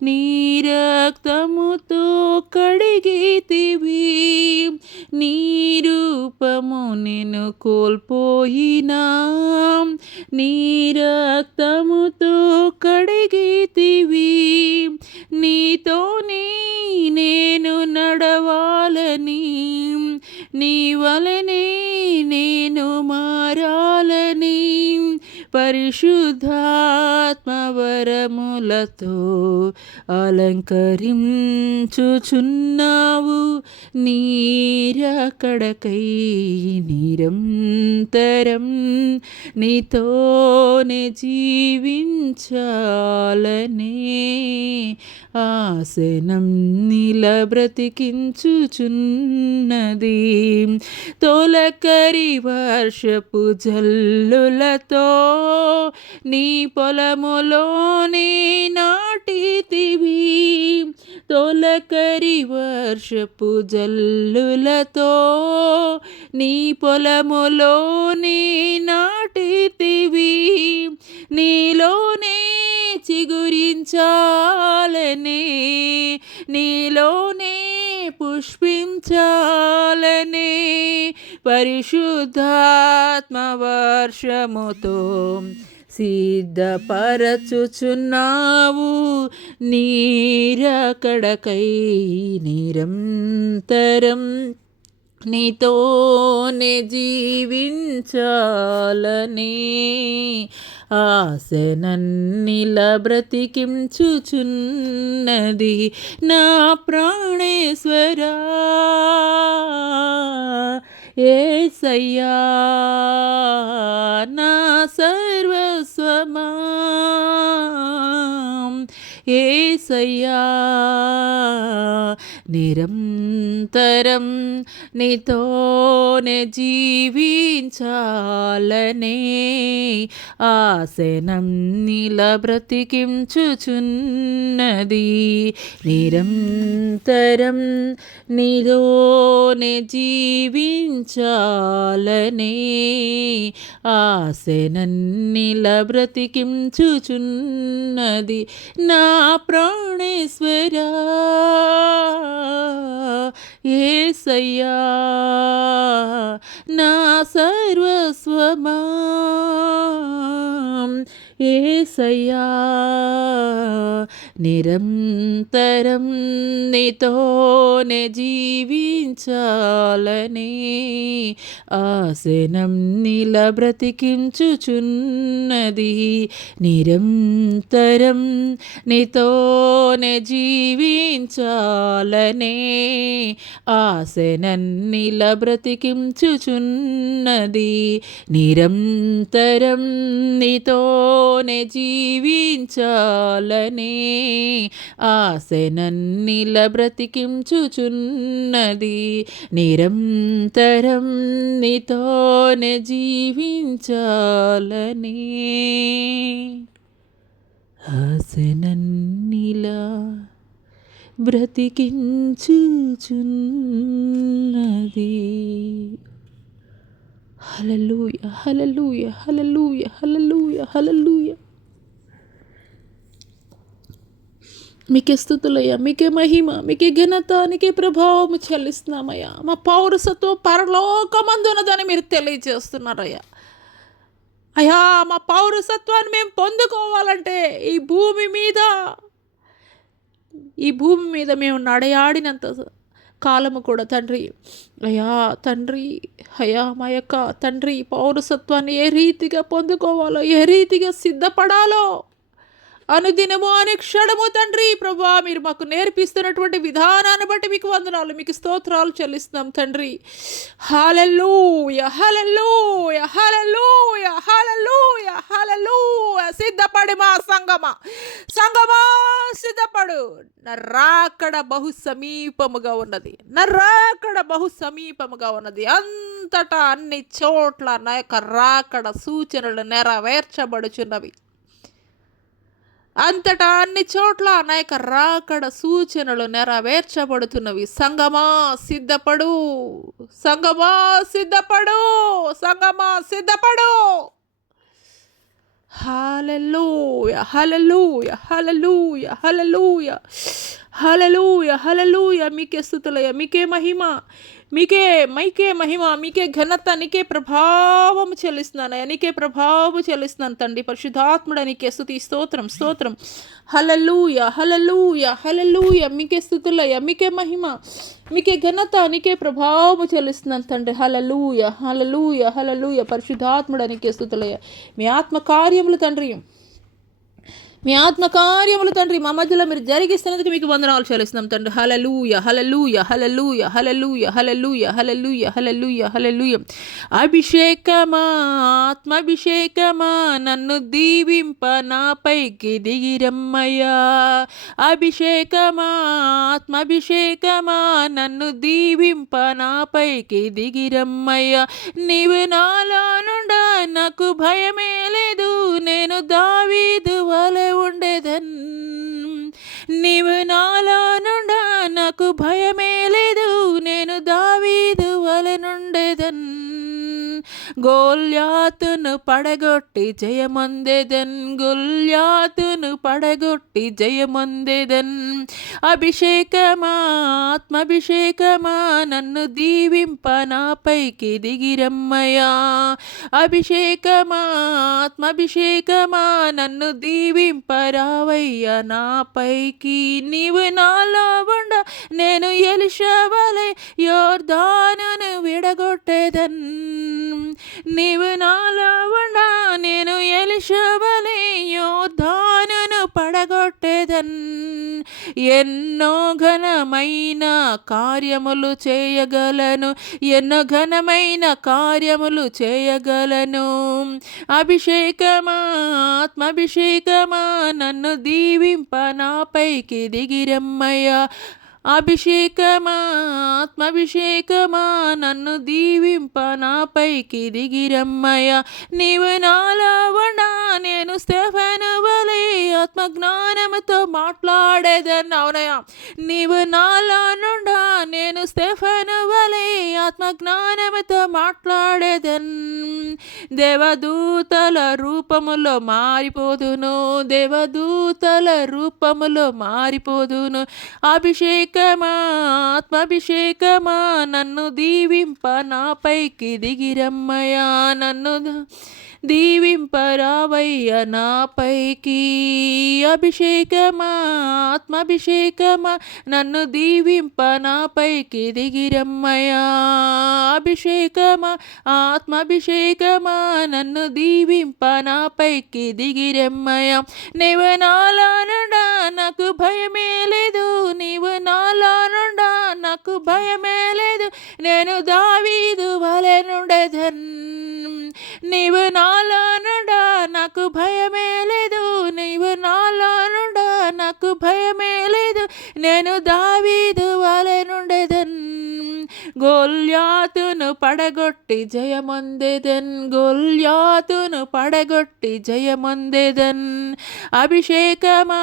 నీ రక్తముతో కడిగితివి. నీ రూపము నేను కోల్పోయినా నీ రక్తముతో కడిగితివి. నీతోనే నేను నడవాలని, నీ వలనే నేను మారాలని, పరిశుద్ధాత్మ వరములతో అలంకరించుచున్నావు. నీరాకడకై నిరంతరం నీతోనే జీవించాలనే ఆశనం నీల బ్రతికించుచున్నది. తొలకరి వర్షపు జల్లులతో నీ పొలములోనే నాటితివి. తొలకరి వర్షపు జల్లులతో నీ పొలములోనే నాటితివి. నీలోనే చిగురించాలనే, నీలోనే పుష్పించాలనే, పరిశుద్ధాత్మ వర్షముతో సిద్ధపరచుచున్నావు. నీరాకడకై నిరంతరం నీతోనే జీవించాలనే ఆశ నన్నిల బ్రతికించుచున్నది. నా ప్రాణేశ్వరా యేసయ్యా, నా సర్వస్వమా యేసయ్యా, నిరంతరం నీతోనే జీవించాలనే ఆశనం నీల బ్రతికించుచున్నది. నిరంతరం నీతోనే జీవించాలనే ఆశనన్నిల బ్రతికించుచున్నది. నా ప్రాణేశ్వరా యేసయ్యా, నా సర్వస్వమా యేసయ్యా, నిరంతరం నీతోనే జీవించాలనే ఆశనం నీల బ్రతికించుచున్నది. నిరంతరం నీతోనే జీవించాలనే ఆశనన్నిల బ్రతికించుచున్నది. నిరంతరం నీతోనే జీవించాలనే ఆశనన్నిల బ్రతికించుచున్నది. నిరంతరం నీతోనే జీవించాలనే ఆశనన్నిలా బ్రతికించుచున్నది. హల్లెలూయా, హల్లెలూయా, హల్లెలూయా, హల్లెలూయా, హల్లెలూయా. మీకే స్తుతులయ్యా, మీకే మహిమ, మీకే ఘనత, నీకే ప్రభావము చెల్లిస్తున్నామయ్యా. మా పౌరసత్వం పరలోకమందున్నదని మీరు తెలియజేస్తున్నారయ్యా. అయ్యా, మా పౌరసత్వాన్ని మేము పొందుకోవాలంటే ఈ భూమి మీద మేము నడయాడినంత కాలము కూడా తండ్రి. అయ్యా తండ్రి, అయ్యా మా యొక్క తండ్రి పౌరసత్వాన్ని ఏ రీతిగా పొందుకోవాలో, ఏ రీతిగా సిద్ధపడాలో అనుదినము క్షణము తండ్రి ప్రభా మీరు మాకు నేర్పిస్తున్నటువంటి విధానాన్ని బట్టి మీకు వందనాలు, మీకు స్తోత్రాలు చెల్లిస్తున్నాం తండ్రి. హల్లెలూయా హల్లెలూయా హల్లెలూయా హల్లెలూయా హల్లెలూయా. సిద్ధపడి మా సంగమా సిద్ధపడు, నా రాకడ బహు సమీపముగా ఉన్నది, నా రాకడ బహు సమీపముగా ఉన్నది. అంతటా అన్ని చోట్ల నా యొక్క రాకడ సూచనలు నెరవేర్చబడుచున్నవి. అంతటా అన్ని చోట్ల నా యొక్క రాకడ సూచనలు నెరవేర్చబడుతున్నవి. సంగమా సిద్ధపడు, సంగమా సిద్ధపడు, సంగమా సిద్ధపడు. హల్లెలూయా హల్లెలూయా హల్లెలూయా హల్లెలూయా హల్లెలూయా హల్లెలూయా. మీకే స్తుతులయ్యా, మీకే మహిమ, మీకే మహిమ, మీకే ఘనత, నీకే ప్రభావము చెల్లిస్తున్నానయ్యా, నీకే ప్రభావము చెల్లిస్తున్నాను తండ్రి. పరిశుద్ధాత్ముడా నీకే స్తుతి స్తోత్రం స్తోత్రం. హల్లెలూయా హల్లెలూయా హల్లెలూయా. మీకే స్తుతులయ్యా, మీకే మహిమ, మీకే ఘనత, నీకే ప్రభావము చెల్లిస్తున్నాను తండ్రి. హల్లెలూయా హల్లెలూయా హల్లెలూయా. పరిశుద్ధాత్ముడా నీకే స్తుతులయ్యా. మీ ఆత్మ కార్యములు తండ్రి, మీ ఆత్మకార్యములు తండ్రి మా మధ్యలో మీరు జరిగిస్తున్నందుకు మీకు వందనాలు చెల్లిస్తున్నాం తండ్రి. హల్లెలూయా హల్లెలూయా హల్లెలూయా హల్లెలూయా హల్లెలూయా హల్లెలూయా హల్లెలూయా హల్లెలూయా. అభిషేకమా ఆత్మాభిషేకమా నన్ను దీవింప నాపైకి దిగిరమ్మయ్యా. అభిషేకమా ఆత్మాభిషేకమా నన్ను దీవింప నాపైకి దిగిరమ్మయ్యా. నీవు నాలో నుండా నాకు భయమే లేదు, నేను దావీదు వలె ఉండేదన్. నీవు నాలో నుండా నాకు భయమే లేదు, నేను దావీదు వలె నుండేదన్. గొల్యాతును పడగొట్టి జయమొందెదన్, గొల్యాతును పడగొట్టి జయమొందెదన్. అభిషేకమా ఆత్మాభిషేకమా నన్ను దీవింప నాపైకి దిగిరమ్మయ్యా. అభిషేకమా ఆత్మాభిషేకమా నన్ను దీవింప రావయ్యా నాపైకి. నీవు నాలో ఉండ నేను ఎలీషా వలె యోర్దానును విడగొట్టేదన్. నీవు నాలో ఉండ నేను ఎలీషా వలె యోర్దానును పడగొట్టేదన్. ఎన్నో ఘనమైన కార్యములు చేయగలను, ఎన్నో ఘనమైన కార్యములు చేయగలను. అభిషేకమా ఆత్మాభిషేకమా నన్ను దీవింప నాపైకి దిగిరమ్మయ్యా. అభిషేకమా ఆత్మాభిషేకమా నన్ను దీవింప నాపైకి దిగిరమ్మయ్యా. నీవు నాలో ఉండా నేను స్టెఫెను వలె ఆత్మజ్ఞానముతో మాట్లాడేదన్. అవునయ్యా, నీవు నాలో నుండా నేను స్టెఫెను వలె ఆత్మజ్ఞానముతో మాట్లాడేదన్. దేవదూతల రూపములో మారిపోదును, దేవదూతల రూపములో మారిపోదును. అభిషేకమా ఆత్మాభిషేకమా నన్ను దీవింప నాపైకి దిగిరమ్మయ్యా. నన్ను దీవింపరావయ్య నాపైకి. అభిషేకమా ఆత్మాభిషేకమా నన్ను దీవింప నాపైకి దిగిరమ్మయ్యా. అభిషేకమా ఆత్మాభిషేకమా నన్ను దీవింప నాపైకి దిగిరమ్మయ్యా. నీవు నాలో నుండా నాకు భయమే లేదు, నీవు నాలో నుండా నాకు భయమే లేదు, నేను దావీదు వలె నుండెదన్. నీవు నాలో నుండా నాకు భయమే లేదు, నీవు నాలో నుండా నాకు భయమే లేదు, నేను దావీదు వలె నుండెదన్. గొల్యాతును పడగొట్టి జయమొందెదన్, గొల్యాతును పడగొట్టి జయమొందెదన్. అభిషేకమా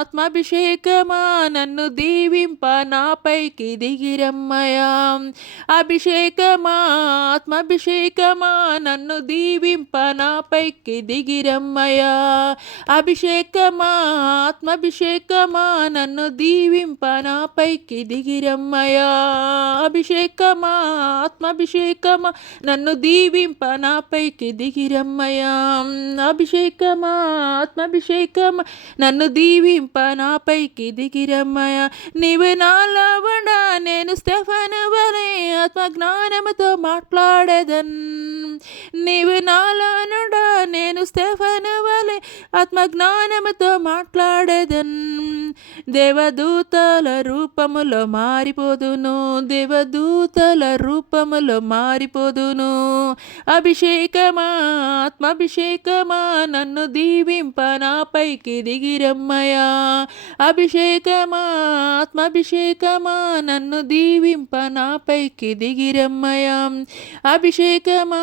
ఆత్మాభిషేకమా నన్ను దీవింప నాపైకి దిగిరమ్మయ్యా. అభిషేకమా ఆత్మాభిషేకమా నన్ను దీవింప నాపైకి దిగిరమ్మయ్యా. అభిషేకమా ఆత్మాభిషేకమా నన్ను దీవింప నాపైకి దిగిరమ్మయ్యా. అభిషేకమా ఆత్మాభిషేకమా నన్ను దీవింప నాపైకి దిగిరమ్మయా. అభిషేకమా ఆత్మాభిషేకమా నన్ను దీవింప నాపైకి దిగిరమ్మయా. నీవు నాలో ఉండా నేను స్టెఫను వలె ఆత్మజ్ఞానముతో మాట్లాడేదన్. నీవు నాలో నుండా నేను స్టెఫను వలె ఆత్మజ్ఞానముతో మాట్లాడేదన్. దేవదూతల రూపములో మారిపోదును, దేవదూతల రూపములో మారిపోదును. అభిషేకమా ఆత్మాభిషేకమా నన్ను దీవింప నాపైకి దిగిరమ్మయా. అభిషేకమా ఆత్మాభిషేకమా నన్ను దీవింప నాపైకి దిగిరమ్మయా. అభిషేకమా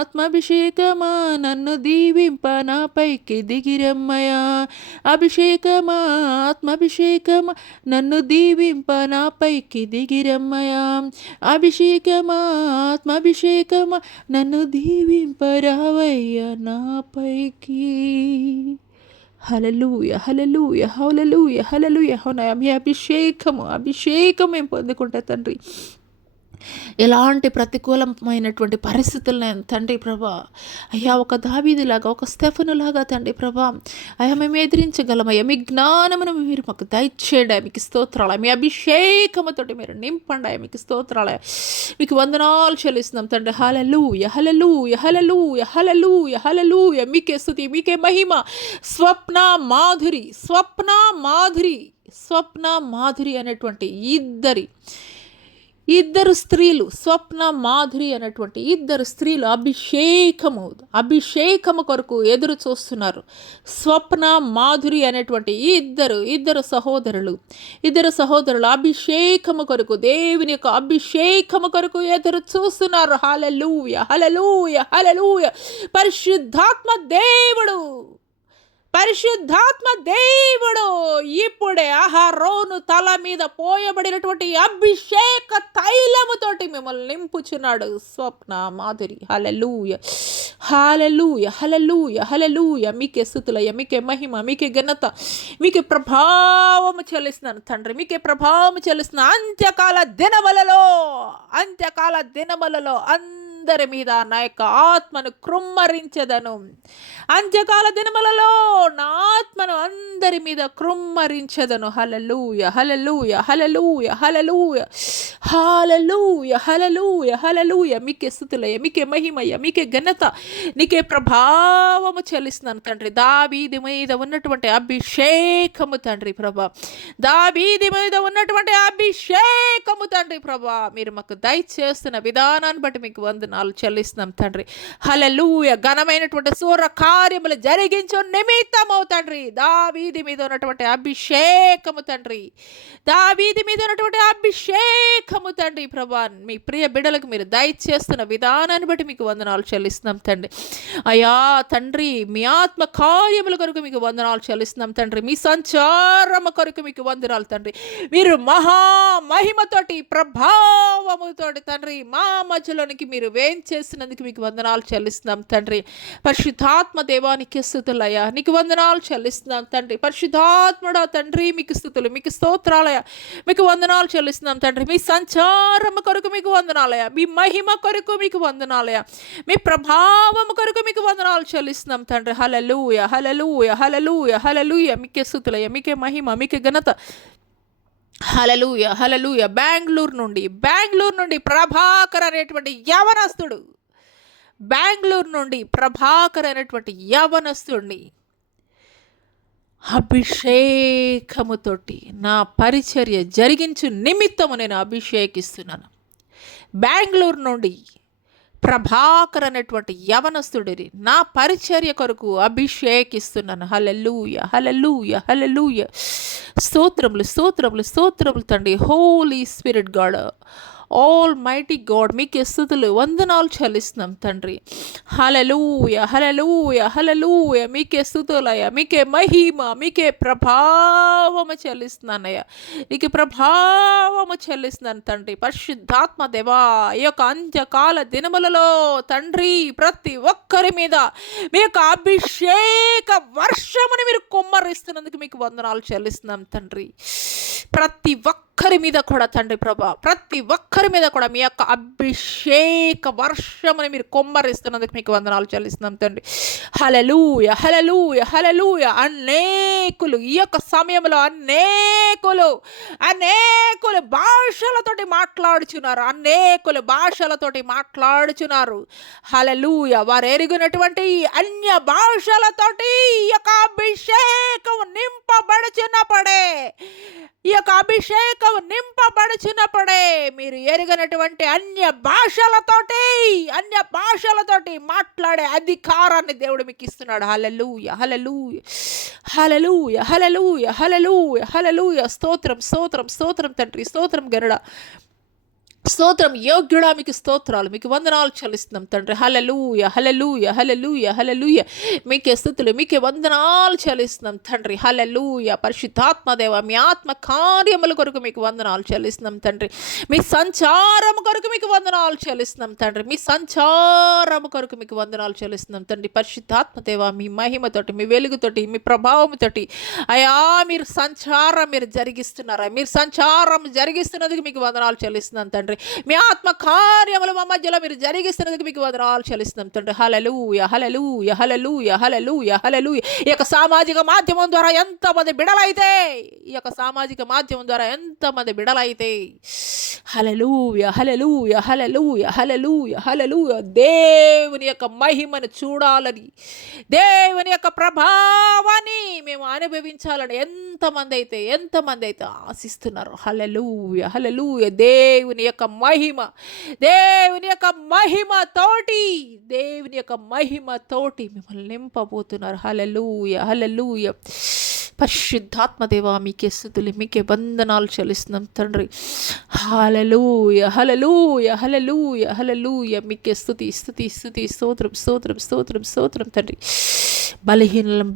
ఆత్మాభిషేకమా నన్ను దీవింప నాపైకి దిగిరమ్మయా. అభిషేకమా ఆత్మాభిషేకమా నన్ను దీవింప నాపైకి దిగిరమ్మయా. అభిషేకమా ఆత్మాభిషేకమా నన్ను దీవింప రావయ్య నాపైకి. హల్లెలూయా హల్లెలూయా హల్లెలూయా హల్లెలూయా. అవునయ్యా, మీ అభిషేకం మేము పొందుకుంటా తండ్రి. ఎలాంటి ప్రతికూలమైనటువంటి పరిస్థితులను తండ్రి ప్రభా అయ్యా, ఒక దావీదులాగా ఒక స్టెఫనులాగా తండ్రి ప్రభా అయ్యా మేము ఎదిరించగలమయ్యా. మీ జ్ఞానమును మీరు మాకు దయచేయండి. మీకు స్తోత్రాలు. మీ అభిషేకముతోటి మీరు నింపండి. మీకు స్తోత్రాలు. మీకు వందనాలు చెల్లిస్తున్నాం తండ్రి. హల్లెలూయా హల్లెలూయా హల్లెలూయా హల్లెలూయా హల్లెలూయా. మీకే స్తుతి, మీకే మహిమ. స్వప్న మాధురి అనేటువంటి ఇద్దరు స్త్రీలు, స్వప్న మాధురి అనేటువంటి ఇద్దరు స్త్రీలు అభిషేకము కొరకు ఎదురు చూస్తున్నారు. స్వప్న మాధురి అనేటువంటి ఇద్దరు సహోదరులు అభిషేకము కొరకు, దేవుని యొక్క అభిషేకము కొరకు ఎదురు చూస్తున్నారు. హల్లెలూయా హల్లెలూయా హల్లెలూయా. పరిశుద్ధాత్మ దేవుడు ఇప్పుడే అహరోను తల మీద పోయబడినటువంటి అభిషేక తైలముతోటి మిమ్మల్ని నింపుచున్నాడు. స్వప్న మాధురి. హల్లెలూయా హల్లెలూయా హల్లెలూయా హల్లెలూయా. మీకే స్తుతులయ్యా, మీకే మహిమ, మీకే ఘనత, మీకే ప్రభావము చెల్లిస్తున్నాను తండ్రి. మీకే ప్రభావము చెల్లిస్తున్నాను. అంత్యకాల దినములలో అందరి మీద నా యొక్క ఆత్మను కృమ్మరించదను. అంత్యకాల దినములలో నా ఆత్మను అందరి మీద కృమ్మరించదను. హల్లెలూయా హల్లెలూయా హల్లెలూయా హల్లెలూయా హల్లెలూయా హల్లెలూయా హల్లెలూయా. మీకే స్తుతులయ్యా, మీకే మహిమయ్యా, మీకే ఘనత, నీకే ప్రభావము చెల్లిస్తున్నాను తండ్రి. దావీదు మీద ఉన్నటువంటి అభిషేకము తండ్రి ప్రభా, దావీదు మీద ఉన్నటువంటి అభిషేకము తండ్రి ప్రభా, మీరు మాకు దయచేస్తున్న విధానాన్ని బట్టి మీకు వందనాలు చెల్లిస్తున్నాం తండ్రి. హల్లెలూయా. ఘనమైనటువంటి సూర కార్యములు జరిగించు నిమిత్తము తండ్రి దావీదు మీద ఉన్నటువంటి అభిషేకము తండ్రి, దావీదు మీద ఉన్నటువంటి అభిషేకము తండ్రి ప్రభా, మీ ప్రియ బిడ్డలకు మీరు దయచేస్తున్న విధానాన్ని బట్టి మీకు వందనాలు చెల్లిస్తున్నాం తండ్రి. అయ్యా తండ్రి, మీ ఆత్మ కార్యముల కొరకు మీకు వందనాలు చెల్లిస్తున్నాం తండ్రి. మీ సంచారము కొరకు మీకు వందనాలు తండ్రి. మీరు మహిమతోటి ప్రభావముతోటి తండ్రి మా మధ్యలోనికి మీరు వేంచేసినందుకు మీకు వందనాలు చెల్లిస్తున్నాం తండ్రి. పరిశుద్ధాత్మ దేవానికి స్తుతులయ్యా, నీకు వందనాలు చెల్లిస్తున్నాం తండ్రి. పరిశుద్ధాత్ముడా తండ్రి, మీకు స్తుతులు, మీకు స్తోత్రాలయ, మీకు వందనాలు చెల్లిస్తున్నాం తండ్రి. మీ సంచారము కొరకు మీకు వందనాలయ, మీ మహిమ కొరకు మీకు వందనాలయ, మీ ప్రభావము కొరకు మీకు వందనాలు చెల్లిస్తున్నాం తండ్రి. హల్లెలూయా హల్లెలూయా హల్లెలూయా హల్లెలూయా. మీకే స్తుతులయ్యా, మీకే మహిమ, మీకే ఘనత. హల్లెలూయా హల్లెలూయా. బెంగళూరు నుండి ప్రభాకర్ అనేటువంటి యవనస్తుడిని అభిషేకముతోటి నా పరిచర్య జరిగించు నిమిత్తము నేను అభిషేకిస్తున్నాను. బెంగళూరు నుండి ప్రభాకర్ అనేటువంటి యవనస్తుడిని నా పరిచర్య కొరకు అభిషేకిస్తున్నాను. హల్లెలూయా హల్లెలూయా హల్లెలూయా. స్తోత్రములు తండ్రి. Holy Spirit God, almighty God, మీకే స్తుతులు వందనాలు చెల్లిస్తున్నాం తండ్రి. హల్లెలూయా హల్లెలూయా హల్లెలూయా. మీకే స్తుతులయ్యా, మీకే మహిమ, మీకే ప్రభావము చెల్లిస్తున్నానయ్యా, నీకు ప్రభావము చెల్లిస్తున్నాను తండ్రి. పరిశుద్ధాత్మ దేవా, ఈ యొక్క అంత్యకాల దినములలో తండ్రి ప్రతి ఒక్కరి మీద మీ యొక్క అభిషేక వర్షముని మీరు కుమ్మరిస్తున్నందుకు మీకు వందనాలు చెల్లిస్తున్నాం తండ్రి. ప్రతి ఒక్కరి మీద కూడా తండ్రి ప్రభా, ప్రతి ఒక్కరి మీద కూడా మీ యొక్క అభిషేక వర్షముని మీరు కొమ్మరిస్తున్నందుకు మీకు వందనాలు చెల్లిస్తున్నాం తండ్రి. హల్లెలూయా, హల్లెలూయా, హల్లెలూయా. అనేకులు ఈ యొక్క సమయంలో అనేకులు భాషలతోటి మాట్లాడుచున్నారు, అనేకులు భాషలతోటి మాట్లాడుచున్నారు. హల్లెలూయా. వారు ఎరిగినటువంటి అన్య భాషలతోటి ఈ యొక్క అభిషేకం నింపబడుచున్నప్పుడే, ఈ యొక్క అభిషేకం నింపబడుచున్నప్పుడే మీరు ఎరిగినటువంటి అన్య భాషలతోటి మాట్లాడే అధికారాన్ని దేవుడు మీకు ఇస్తున్నాడు. హల్లెలూయా, హల్లెలూయా, హల్లెలూయా, హల్లెలూయా, హల్లెలూయా, హల్లెలూయా. స్తోత్రం, స్తోత్రం, స్తోత్రం తండ్రి, స్తోత్రం గరుడా, స్తోత్రం యోగ్యుడా, మీకు స్తోత్రాలు, మీకు వందనాలు చెల్లిస్తున్నాం తండ్రి. హల్లెలూయా, హల్లెలూయా, హల్లెలూయా, హల్లెలూయా. మీకే స్తుతులు, మీకే వందనాలు చెల్లిస్తున్నాం తండ్రి. హల్లెలూయా. పరిశుద్ధాత్మదేవ, మీ ఆత్మ కార్యముల కొరకు మీకు వందనాలు చెల్లిస్తున్నాం తండ్రి. మీ సంచారము కొరకు మీకు వందనాలు చెల్లిస్తున్నాం తండ్రి. మీ సంచారము కొరకు మీకు వందనాలు చెల్లిస్తున్నాం తండ్రి. పరిశుద్ధాత్మదేవ, మీ మహిమతోటి, మీ వెలుగుతోటి, మీ ప్రభావముతోటి అయా మీరు జరిగిస్తున్నారా, మీరు సంచారం జరిగిస్తున్నందుకు మీకు వందనాలు చెల్లిస్తున్నాం తండ్రి. మీ ఆత్మ కార్యములు మా మధ్యలో మీరు జరిగిస్తున్నందుకు మీకు వందనాలు చెల్లిస్తున్నాం తండ్రి. హల్లెలూయా, హల్లెలూయా, హల్లెలూయా, హల్లెలూయా, హల్లెలూయా. ఈ యొక్క సామాజిక మాధ్యమం ద్వారా ఎంతమంది బిడలైతే, ఈ యొక్క సామాజిక మాధ్యమం ద్వారా ఎంతమంది బిడలైతే, హల్లెలూయా, హల్లెలూయా, హల్లెలూయా, హల్లెలూయా, హల్లెలూయా. దేవుని యొక్క మహిమను చూడాలని, దేవుని యొక్క ప్రభావాన్ని మేము అనుభవించాలని ఎంతమంది అయితే ఆశిస్తున్నారు. హల్లెలూయా, హల్లెలూయా. దేవుని యొక్క మహిమతోటి మిమ్మల్ని నింపబోతున్నారు. హల్లెలూయా, హల్లెలూయా. పరిశుద్ధాత్మదేవా, మీకే స్తుతులు, మీకే వందనాలు చెల్లిస్తున్నాం తండ్రి. హల్లెలూయా, హల్లెలూయా, హల్లెలూయా, హల్లెలూయా. మీకే స్తుతి, స్తుతి, స్తుతి, స్తోత్రం, స్తోత్రం, స్తోత్రం, స్తోత్రం తండ్రి. బలహీనలను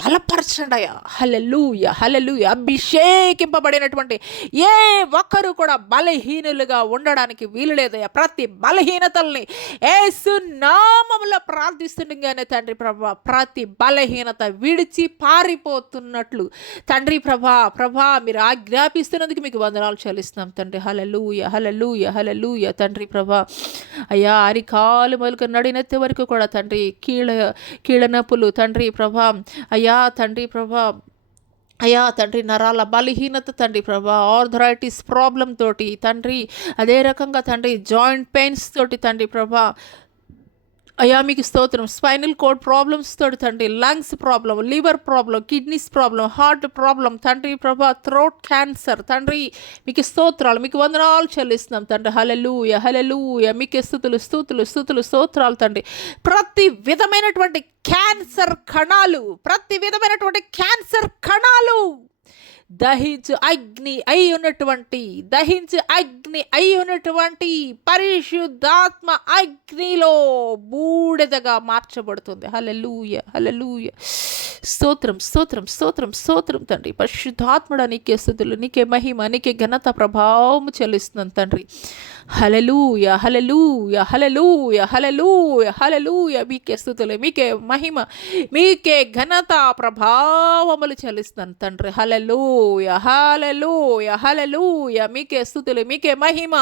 బలపరచండియా, హల్లెలూయా, హల్లెలూయా. అభిషేకింపబడినటువంటి ఏ ఒక్కరు కూడా బలహీనులుగా ఉండడానికి వీలు లేదయ్యా. ప్రతి బలహీనతల్ని యేసు నామములో ప్రార్థిస్తుండగానే తండ్రి ప్రభా, ప్రతి బలహీనత విడిచి పారిపోతున్నట్లు తండ్రి ప్రభా మీరు ఆజ్ఞాపిస్తున్నందుకు మీకు వందనాలు చెల్లిస్తున్నాం తండ్రి. హల్లెలూయా, హల్లెలూయా, హల్లెలూయా. తండ్రి ప్రభా, అయ్యా అరికాలు మొదలుకు నడినెత్తే వరకు కూడా తండ్రి కీళ్ళ నొప్పులు తండ్రి ప్రభా, అయ్యా తండ్రి ప్రభా, అయ్యా తండ్రి నరాల బలహీనత తండ్రి ప్రభా, ఆర్థరైటిస్ ప్రాబ్లం తోటి తండ్రి, అదే రకంగా తండ్రి జాయింట్ పెయిన్స్ తోటి తండ్రి ప్రభా, అయ్యా మీకు స్తోత్రం. స్పైనల్ కోడ్ ప్రాబ్లమ్స్ తోటి తండ్రి, lungs problem, liver problem, kidneys problem, heart problem తండ్రి ప్రభా, థ్రోట్ క్యాన్సర్ తండ్రి, మీకు స్తోత్రాలు, మీకు వందనాలు చెల్లిస్తున్నాం తండ్రి. హల్లెలూయా, హల్లెలూయా. మీకే స్తుతులు, స్తుతులు, స్తుతులు, స్తోత్రాలు తండ్రి. ప్రతి విధమైనటువంటి క్యాన్సర్ కణాలు దహించు అగ్ని అయి ఉన్నటువంటి పరిశుద్ధాత్మ అగ్నిలో బూడిదగా మార్చబడుతుంది. హల్లెలూయా, హల్లెలూయా. స్తోత్రం, స్తోత్రం, స్తోత్రం, స్తోత్రం తండ్రి. పరిశుద్ధాత్ముడా, నీకే స్తుతులు, నీకే మహిమ, నీకే ఘనత ప్రభావము చెల్లిస్తున్నాను తండ్రి. హల్లెలూయా, హల్లెలూయా, హల్లెలూయా, హల్లెలూయా, హల్లెలూయా. మీకే స్తుతులు, మీకే మహిమ, మీకే ఘనత ప్రభావములు చెల్లిస్తున్నాను తండ్రి. హల్లెలూయా, హల్లెలూయా, హల్లెలూయా. మీకే స్తుతులు, మీకే మహిమ,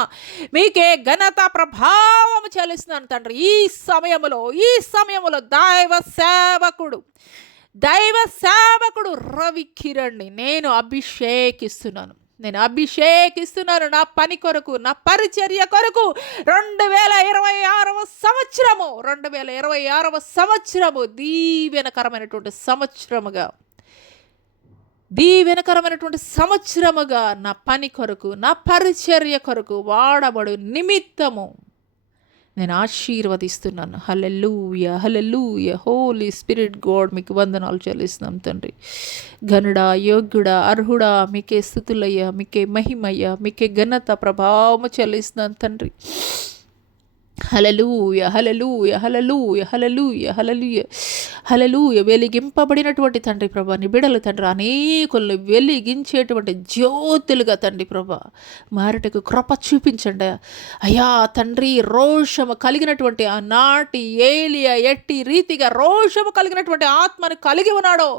మీకే ఘనత ప్రభావము చెల్లిస్తున్నాను తండ్రి. ఈ సమయములో దైవ సేవకుడు రవి కిరణ్ని నేను అభిషేకిస్తున్నాను నా పని కొరకు, నా పరిచర్య కొరకు. 2026వ సంవత్సరము దీవెనకరమైనటువంటి సంవత్సరముగా నా పని కొరకు, నా పరిచర్య కొరకు వాడబడు నిమిత్తము నేను ఆశీర్వదిస్తున్నాను. హల్లెలూయా, హల్లెలూయా. హోలీ స్పిరిట్ గాడ్, మీకు వందనాలు చెల్లిస్తున్నాం తండ్రి. ఘనుడా, యోగ్యుడా, అర్హుడా, మీకే స్తుతులయ్యా, మీకే మహిమయ్యా, మీకే ఘనత ప్రభావము చెల్లిస్తున్నాను తండ్రి. హల్లెలూయా, హల్లెలూయా, హల్లెలూయా, హల్లెలూయా, హల్లెలూయా, హల్లెలూయా. వెలిగింపబడినటువంటి తండ్రి ప్రభా, నీ బిడలు తండ్రి అనేకులను వెలిగించేటువంటి జ్యోతులుగా తండ్రి ప్రభా మారటకు కృప చూపించండి అయ్యా తండ్రి. రోషము కలిగినటువంటి ఆనాటి ఏలియా ఎట్టి రీతిగా రోషము కలిగినటువంటి ఆత్మను కలిగి ఉన్నాడో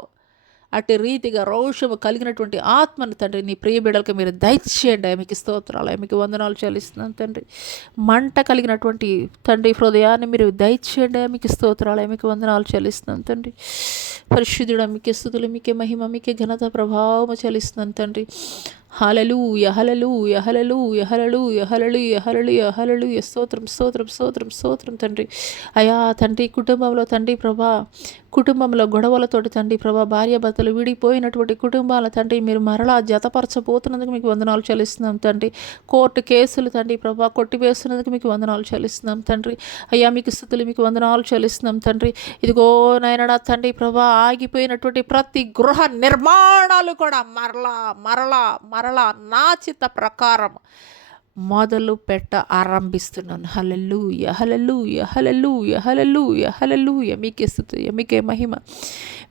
అటు రీతిగా రోషము కలిగినటువంటి ఆత్మను తండ్రి నీ ప్రియ బిడ్డలకు మీరు దయచేయండి. మీకు స్తోత్రాలు, మీకు వందనాలు చెల్లిస్తున్నాను తండ్రి. మంట కలిగినటువంటి తండ్రి హృదయాన్ని మీరు దయచేయండి. మీకు స్తోత్రాలు, మీకు వందనాలు చెల్లిస్తున్నాను తండ్రి. పరిశుద్ధుడా మీకే స్తుతులు, మీకే మహిమ, మీకే ఘనత ప్రభావము చెల్లిస్తున్నాను తండ్రి. హల్లెలూయా హల్లెలూయా హల్లెలూయా హల్లెలూయా హల్లెలూయా హల్లెలూయా హల్లెలూయా. స్తోత్రం స్తోత్రం స్తోత్రం స్తోత్రం తండ్రి. అయా తండ్రి, కుటుంబంలో తండ్రి ప్రభా, కుటుంబంలో గొడవలతోటి తండ్రి ప్రభా, భార్యాభర్తలు విడిపోయినటువంటి కుటుంబాల తండ్రి మీరు మరలా జతపరచబోతున్నందుకు మీకు వందనాలు చెల్లిస్తున్నాం తండ్రి. కోర్టు కేసులు తండ్రి ప్రభా కొట్టివేస్తున్నందుకు మీకు వందనాలు చెల్లిస్తున్నాం తండ్రి. అయ్యా మీకు స్తుతులు, మీకు వందనాలు చెల్లిస్తున్నాం తండ్రి. ఇదిగో నాయనా తండ్రి ప్రభా, ఆగిపోయినటువంటి ప్రతి గృహ నిర్మాణాలు కూడా మరలా మరలా మరలా నా చిత్త ప్రకారం మొదలు పెట్ట ఆరంభిస్తున్నాను. హల్లెలూయా హల్లెలూయా హల్లెలూయా హల్లెలూయా హల్లెలూయా. మీకే స్తుతి, మీకే మహిమ,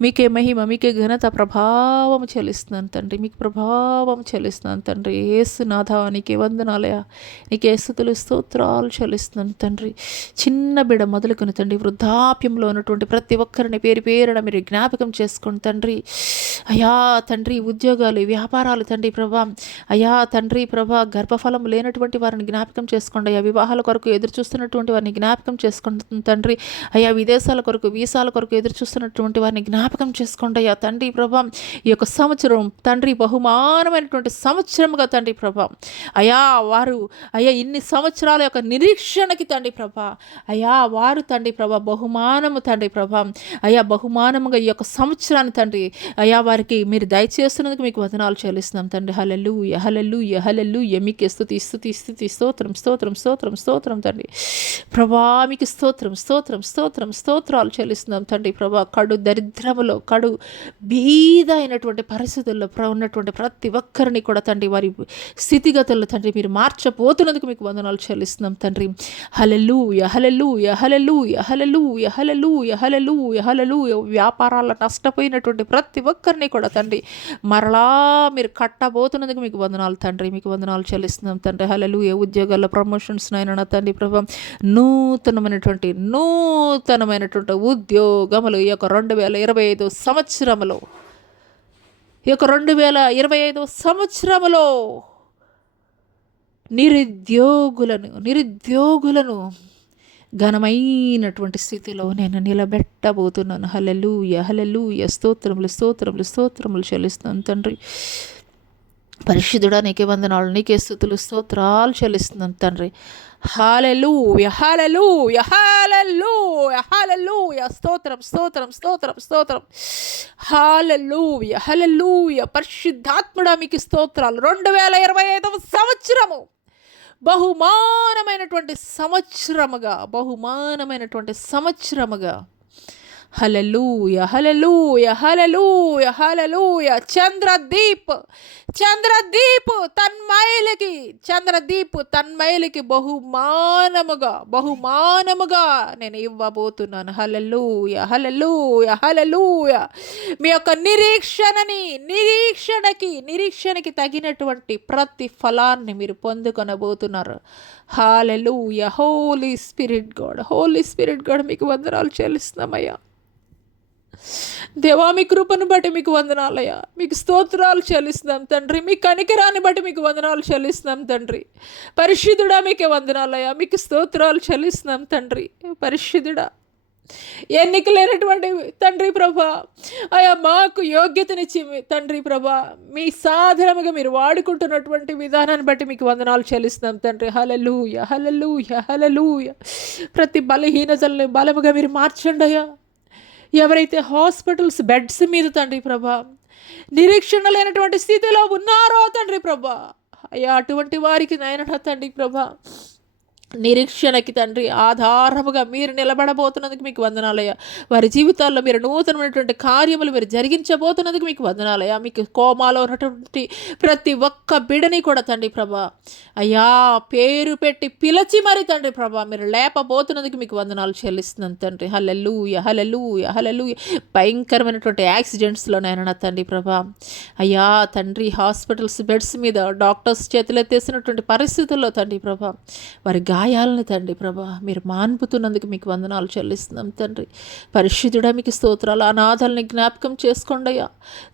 మీకే మహిమ, మీకే ఘనత ప్రభావం చెల్లిస్తున్నాను తండ్రి. మీకు ప్రభావం చెల్లిస్తున్నాను తండ్రి. యేసునాథ నీకే వందనాలయ, నీకే స్తుతులు స్తోత్రాలు చెల్లిస్తున్నాను తండ్రి. చిన్న బిడ మొదలుకొని తండ్రి వృద్ధాప్యంలో ఉన్నటువంటి ప్రతి ఒక్కరిని పేరు పేరున మీరు జ్ఞాపకం చేసుకోండి తండ్రి. అయా తండ్రి, ఉద్యోగాలు వ్యాపారాలు తండ్రి ప్రభా, అయా తండ్రి ప్రభా, గర్భఫలం లేనటువంటి వారిని జ్ఞాపకం చేసుకోండి. అయ్యా వివాహాల కొరకు ఎదురు చూస్తున్నటువంటి వారిని జ్ఞాపకం చేసుకోండి తండ్రి. అయా విదేశాల కొరకు వీసాల కొరకు ఎదురు చూస్తున్నటువంటి వారిని జ్ఞాపకం చేసుకోండి. అయ్యా తండ్రి ప్రభా, ఈ యొక్క సంవత్సరం తండ్రి బహుమానమైనటువంటి సంవత్సరముగా తండ్రి ప్రభా, అయా వారు అయ్యా ఇన్ని సంవత్సరాల యొక్క నిరీక్షణకి తండ్రి ప్రభా, అయా వారు తండ్రి ప్రభా బహుమానము తండ్రి ప్రభా, అయా బహుమానముగా ఈ యొక్క సంవత్సరాన్ని తండ్రి అయా వారికి మీరు దయచేస్తున్నందుకు మీకు వందనాలు చెల్లిస్తున్నాం తండ్రి. హల్లెలూయా హల్లెలూయా హల్లెలూయా. మీకే స్తుతి స్తుతి స్తుతి స్తోత్రం స్తోత్రం స్తోత్రం స్తోత్రం తండ్రి ప్రభా. మీకు స్తోత్రం స్తోత్రం స్తోత్రం స్తోత్రాలు చెల్లిస్తున్నాం తండ్రి ప్రభా. కడు దరిద్రములో కడు బీద అయినటువంటి పరిస్థితుల్లో ఉన్నటువంటి ప్రతి ఒక్కరిని కూడా తండ్రి వారి స్థితిగతుల్లో తండ్రి మీరు మార్చబోతున్నందుకు మీకు వందనాలు చెల్లిస్తున్నాం తండ్రి. హల్లెలూయా హల్లెలూయా హల్లెలూయా హల్లెలూయా హల్లెలూయా హల్లెలూయా హల్లెలూయా. వ్యాపారాల్లో నష్టపోయినటువంటి ప్రతి ఒక్కరిని కూడా తండ్రి మరలా మీరు కట్టబోతున్నందుకు మీకు వందనాలు తండ్రి. మీకు వందనాలు చెల్లిస్తున్నాం తండ్రి. హల్లెలూయా. ఉద్యోగాల్లో ప్రమోషన్స్ నాయన తండ్రి ప్రభా, నూతనమైనటువంటి ఉద్యోగములు ఈ యొక్క 2025 సంవత్సరములో, ఈ యొక్క 2025 సంవత్సరములో నిరుద్యోగులను ఘనమైనటువంటి స్థితిలో నేను నిలబెట్టబోతున్నాను. హల్లెలూయా హల్లెలూయా. స్తోత్రములు స్తోత్రములు స్తోత్రములు చెల్లిస్తున్నాను తండ్రి. పరిశుద్ధుడా నీకే వందనాలు, నీకే స్తుతులు స్తోత్రాలు చెల్లిస్తున్నాను తండ్రి. హల్లెలూయా హల్లెలూయా హల్లెలూయా హల్లెలూయా. స్తోత్రం స్తోత్రం స్తోత్రం స్తోత్రం. హల్లెలూయా హల్లెలూయా. పరిశుద్ధాత్ముడా మీకు స్తోత్రాలు. 2025 సంవత్సరము బహుమానమైనటువంటి సంవత్సరముగా హల్లెలూయా హల్లెలూయా హల్లెలూయా హల్లెలూయా. చంద్రదీప్ తన్మైలికి బహుమానముగా నేను ఇవ్వబోతున్నాను. హల్లెలూయా హల్లెలూయా హల్లెలూయా. మీ యొక్క నిరీక్షణకి తగినటువంటి ప్రతి ఫలాన్ని మీరు పొందుకొనబోతున్నారు. హల్లెలూయా. హోలీ స్పిరిట్ గాడ్ మీకు వందనాలు చెల్లిస్తున్నామయ్యా. దేవా మీ కృపను బట్టి మీకు వందనాలయ్యా. మీకు స్తోత్రాలు చెల్లిస్తున్నాం తండ్రి. మీ కనికరాన్ని బట్టి మీకు వందనాలు చెల్లిస్తున్నాం తండ్రి. పరిశుద్ధుడా మీకే వందనాలయ్యా. మీకు స్తోత్రాలు చెల్లిస్తున్నాం తండ్రి. పరిశుద్ధుడా, ఎన్నిక లేనటువంటి తండ్రి ప్రభా, అయా మాకు యోగ్యతనిచ్చి తండ్రి ప్రభా మీ సాధనముగా మీరు వాడుకుంటున్నటువంటి విధానాన్ని బట్టి మీకు వందనాలు చెల్లిస్తున్నాం తండ్రి. హల్లెలూయా హల్లెలూయా హల్లెలూయా. ప్రతి బలహీనతల్ని బలముగా మీరు మార్చండి అయ్యా. ఎవరైతే హాస్పిటల్స్ బెడ్స్ మీద తండ్రి ప్రభా నిరీక్షణ లేనటువంటి స్థితిలో ఉన్నారో తండ్రి ప్రభా, అయ్యా అటువంటి వారికి నాయన తండ్రి ప్రభా నిరీక్షణకి తండ్రి ఆధారముగా మీరు నిలబడబోతున్నందుకు మీకు వందనాలయ్యా. వారి జీవితాల్లో మీరు నూతనమైనటువంటి కార్యములు మీరు జరిగించబోతున్నందుకు మీకు వందనాలయ్యా. మీకు కోమాలో ఉన్నటువంటి ప్రతి ఒక్క బిడని కూడా తండ్రి ప్రభా అయ్యా పేరు పెట్టి పిలిచి మరి తండ్రి ప్రభా మీరు లేపబోతున్నందుకు మీకు వందనాలు చెల్లిస్తున్నాను తండ్రి. హల్లెలూయా హల్లెలూయా హల్లెలూయా. భయంకరమైనటువంటి యాక్సిడెంట్స్లోనైనా తండ్రి ప్రభా అయ్యా తండ్రి హాస్పిటల్స్ బెడ్స్ మీద డాక్టర్స్ చేతులెత్తేసినటువంటి పరిస్థితుల్లో తండ్రి ప్రభా వారి గాయాలను తండ్రి ప్రభా మీరు మాన్పుతున్నందుకు మీకు వందనాలు చెల్లిస్తున్నాం తండ్రి. పరిశుద్ధుడా మీకు స్తోత్రాలు. అనాథల్ని జ్ఞాపకం చేసుకోండి అయ్యా.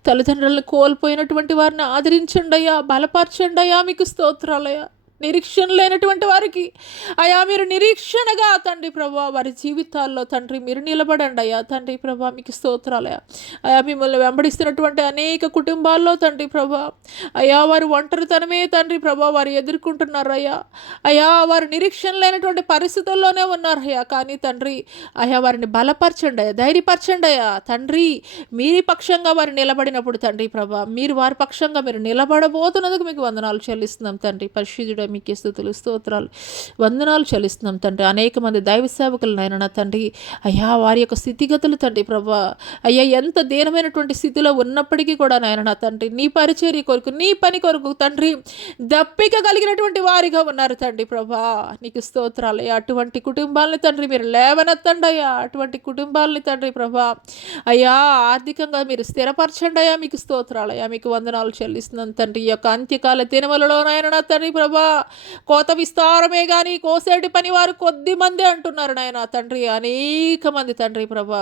తల్లిదండ్రులను కోల్పోయినటువంటి వారిని ఆదరించండి అయ్యా, బలపరచండి అయ్యా. మీకు స్తోత్రాలయ్యా. నిరీక్షణ లేనటువంటి వారికి అయా మీరు నిరీక్షణగా తండ్రి ప్రభా వారి జీవితాల్లో తండ్రి మీరు నిలబడండి అయ్యా. తండ్రి ప్రభా మీకు స్తోత్రాలయ్యా. అయా మిమ్మల్ని వెంబడిస్తున్నటువంటి అనేక కుటుంబాల్లో తండ్రి ప్రభా అయా వారు ఒంటరితనమే తండ్రి ప్రభా వారు ఎదుర్కొంటున్నారు అయ్యా. అయా వారు నిరీక్షణ లేనటువంటి పరిస్థితుల్లోనే ఉన్నారు అయ్యా. కానీ తండ్రి అయా వారిని బలపరచండి అయ్యా, ధైర్యపరచండి అయ్యా. తండ్రి మీరి పక్షంగా వారు నిలబడినప్పుడు తండ్రి ప్రభా మీరు వారి పక్షంగా మీరు నిలబడబోతున్నందుకు మీకు వందనాలు చెల్లిస్తున్నాం తండ్రి. పరిశుద్ధుడా మీకే స్తుతులు స్తోత్రాలు వందనాలు చెల్లిస్తున్నాం తండ్రి. అనేక మంది దైవ సేవకులు నాయన నా అయ్యా వారి యొక్క స్థితిగతులు తండ్రి ప్రభా అయ్యా ఎంత దీనమైనటువంటి స్థితిలో ఉన్నప్పటికీ కూడా నాయన నా నీ పరిచర్య కొరకు నీ పని కొరకు తండ్రి దప్పిక కలిగినటువంటి వారిగా ఉన్నారు తండ్రి ప్రభా. నీకు స్తోత్రాలు అయ్యా. అటువంటి కుటుంబాలని తండ్రి మీరు లేవనెత్తండి అయ్యా. అటువంటి కుటుంబాలని తండ్రి ప్రభా అయ్యా ఆర్థికంగా మీరు స్థిరపరచండి అయ్యా. మీకు స్తోత్రాలు అయ్యా. మీకు వందనాలు చెల్లిస్తున్నాం తండ్రి. ఈ యొక్క అంత్యకాల దినములలో నాయన నా ప్రభా కోత విస్తారమే కానీ కోసేటి పని వారు కొద్ది మంది అంటున్నారు నాయన తండ్రి. అనేక మంది తండ్రి ప్రభా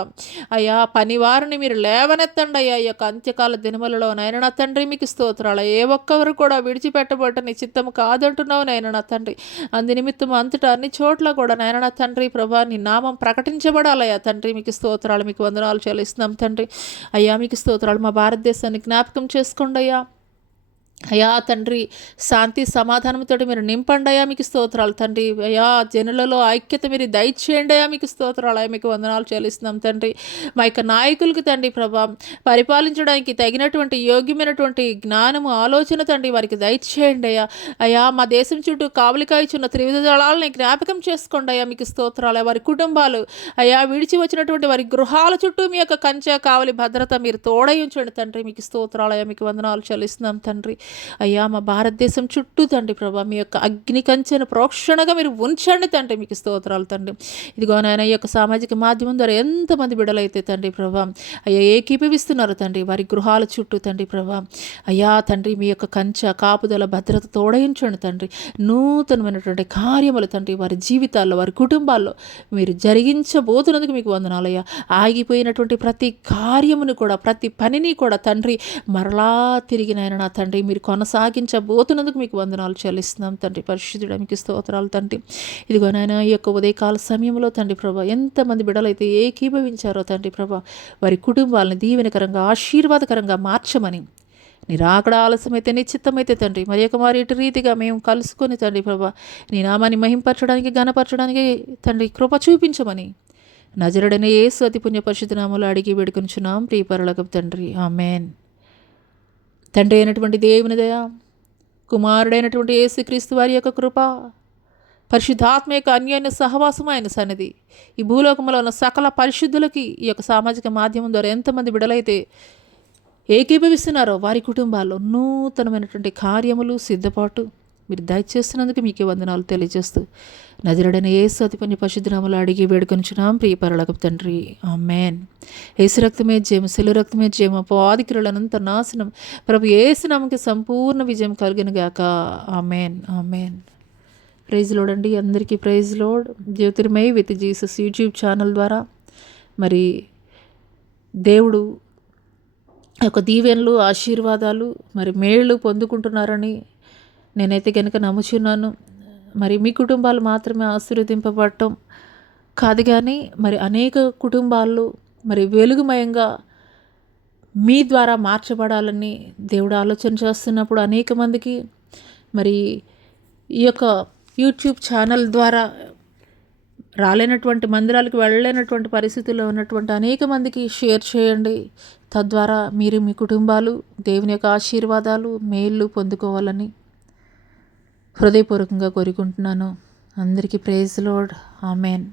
అయ్యా పనివారిని మీరు లేవనెత్తండి అయ్యా. ఈ యొక్క అంత్యకాల దినములలో నాయన నా తండ్రి మీకు స్తోత్రాలు. ఏ ఒక్కరు కూడా విడిచిపెట్టబట్ట నీ చిత్తము కాదంటున్నావు నాయన నా తండ్రి. అందు నిమిత్తం అంతటా అన్ని చోట్ల కూడా నాయన నా తండ్రి ప్రభా నీ నామం ప్రకటించబడాలయ్యా తండ్రి. మీకు స్తోత్రాలు మీకు వందనాలు చెల్లిస్తున్నాం తండ్రి. అయ్యా మీకు స్తోత్రాలు. మా భారతదేశాన్ని జ్ఞాపకం చేసుకోండి అయ్యా. అయ్యా తండ్రి శాంతి సమాధానంతో మీరు నింపండి అయ్యా. మీకు స్తోత్రాలు తండ్రి. అయ్యా జనులలో ఐక్యత మీరు దయచేయండి అయ్యా. మీకు స్తోత్రాలు అయ్యా. మీకు వందనాలు చెల్లిస్తున్నాం తండ్రి. మా యొక్క నాయకులకి తండ్రి ప్రభా పరిపాలించడానికి తగినటువంటి యోగ్యమైనటువంటి జ్ఞానము ఆలోచన తండ్రి వారికి దయచేయండి అయ్యా. అయ్యా మా దేశం చుట్టూ కావలికాయిచున్న త్రివిధ దళాలని జ్ఞాపకం చేసుకోండి అయ్యా. మీకు స్తోత్రాలు. వారి కుటుంబాలు అయ్యా విడిచి వచ్చినటువంటి వారి గృహాల చుట్టూ మీ యొక్క కంచె కావలి భద్రత మీరు తోడయించండి తండ్రి. మీకు స్తోత్రాలు అయ్యా. మీకు వందనాలు చెల్లిస్తున్నాం తండ్రి. అయ్యా మా భారతదేశం చుట్టూ తండ్రి ప్రభా మీ యొక్క అగ్ని కంచెను ప్రోక్షణగా మీరు ఉంచండి తండ్రి. మీకు స్తోత్రాలు తండ్రి. ఇదిగో నాయన ఈ యొక్క సామాజిక మాధ్యమం ద్వారా ఎంతమంది బిడ్డలైతే తండ్రి ప్రభా అయ్యా ఏకీభవిస్తున్నారు తండ్రి వారి గృహాల చుట్టూ తండ్రి ప్రభా అయ్యా తండ్రి మీ యొక్క కంచె కాపుదల భద్రత తోడయించండి తండ్రి. నూతనమైనటువంటి కార్యములు తండ్రి వారి జీవితాల్లో వారి కుటుంబాల్లో మీరు జరిగించబోతున్నందుకు మీకు వందనాలయ్యా. ఆగిపోయినటువంటి ప్రతి కార్యమును కూడా ప్రతి పనిని కూడా తండ్రి మరలా తిరిగి నాయన నా తండ్రి మీరు కొనసాగించబోతున్నందుకు మీకు వందనాలు చెల్లిస్తున్నాం తండ్రి. పరిశుద్ధుడా మీకు స్తోత్రాలు తండ్రి. ఇదిగో నాయన ఈ యొక్క ఉదయకాల సమయంలో తండ్రి ప్రభా ఎంతమంది బిడ్డలైతే ఏకీభవించారో తండ్రి ప్రభా వారి కుటుంబాలను దీవెనకరంగా ఆశీర్వాదకరంగా మార్చమని నీ రాకడ ఆలస్యమైతే నిశ్చిత్తమైతే తండ్రి మరి యొక్క మరి ఇటు రీతిగా మేము కలుసుకొని తండ్రి ప్రభా నీ నామాన్ని మహింపరచడానికి ఘనపరచడానికి తండ్రి కృప చూపించమని నజరుడైన యేసు అతి పుణ్య పరిశుద్ధ నామములో అడిగి వేడుకొనుచున్నాం ప్రియ పరలోకపు తండ్రి. ఆమేన్. తండ్రి అయినటువంటి దేవుని దయ, కుమారుడైనటువంటి యేసుక్రీస్తు వారి యొక్క కృప, పరిశుద్ధాత్మ యొక్క అన్యోన్య సహవాసం ఆయన సన్నిధి ఈ భూలోకంలో ఉన్న సకల పరిశుద్ధులకి ఈ యొక్క సామాజిక మాధ్యమం ద్వారా ఎంతమంది బిడలైతే ఏకీభవిస్తున్నారో వారి కుటుంబాల్లో నూతనమైనటువంటి కార్యములు సిద్ధపాటు మీరు దయచేస్తున్నందుకు మీకే వందనాలు తెలియజేస్తూ నజరుడైన యేసు అతి పుణ్య పరిశుద్ధ నామములో అడిగి వేడుకొనుచున్నాం ప్రియ పరలోకపు తండ్రి. ఆమేన్. యేసు రక్తమే జయము, శిలువ రక్తమే జయము, అపవాది క్రియలనంత నాశనం ప్రభు యేసు నామముకి సంపూర్ణ విజయం కలుగును గాక. ఆమేన్. ఆమేన్. ప్రైజ్ లోడ్ అండి. అందరికీ praise Lord. Jyothirmayi with Jesus YouTube channel ద్వారా మరి దేవుడు యొక్క దీవెనలు ఆశీర్వాదాలు మరి మేళ్ళు పొందుకుంటున్నారని నేనైతే కనుక నమ్ముచున్నాను. మరి మీ కుటుంబాలు మాత్రమే ఆశీర్వదింపబడటం కాదు కానీ మరి అనేక కుటుంబాలు మరి వెలుగుమయంగా మీ ద్వారా మార్చబడాలని దేవుడు ఆలోచన చేస్తున్నప్పుడు అనేక మందికి మరి ఈ యొక్క యూట్యూబ్ ఛానల్ ద్వారా రాలేనటువంటి మందిరాలకు వెళ్ళలేనటువంటి పరిస్థితుల్లో ఉన్నటువంటి అనేక మందికి షేర్ చేయండి. తద్వారా మీరు మీ కుటుంబాలు దేవుని యొక్క ఆశీర్వాదాలు మేళ్ళు పొందుకోవాలని హృదయపూర్వకంగా కోరుకుంటున్నాను. అందరికీ ప్రైజ్ లార్డ్. ఆమేన్.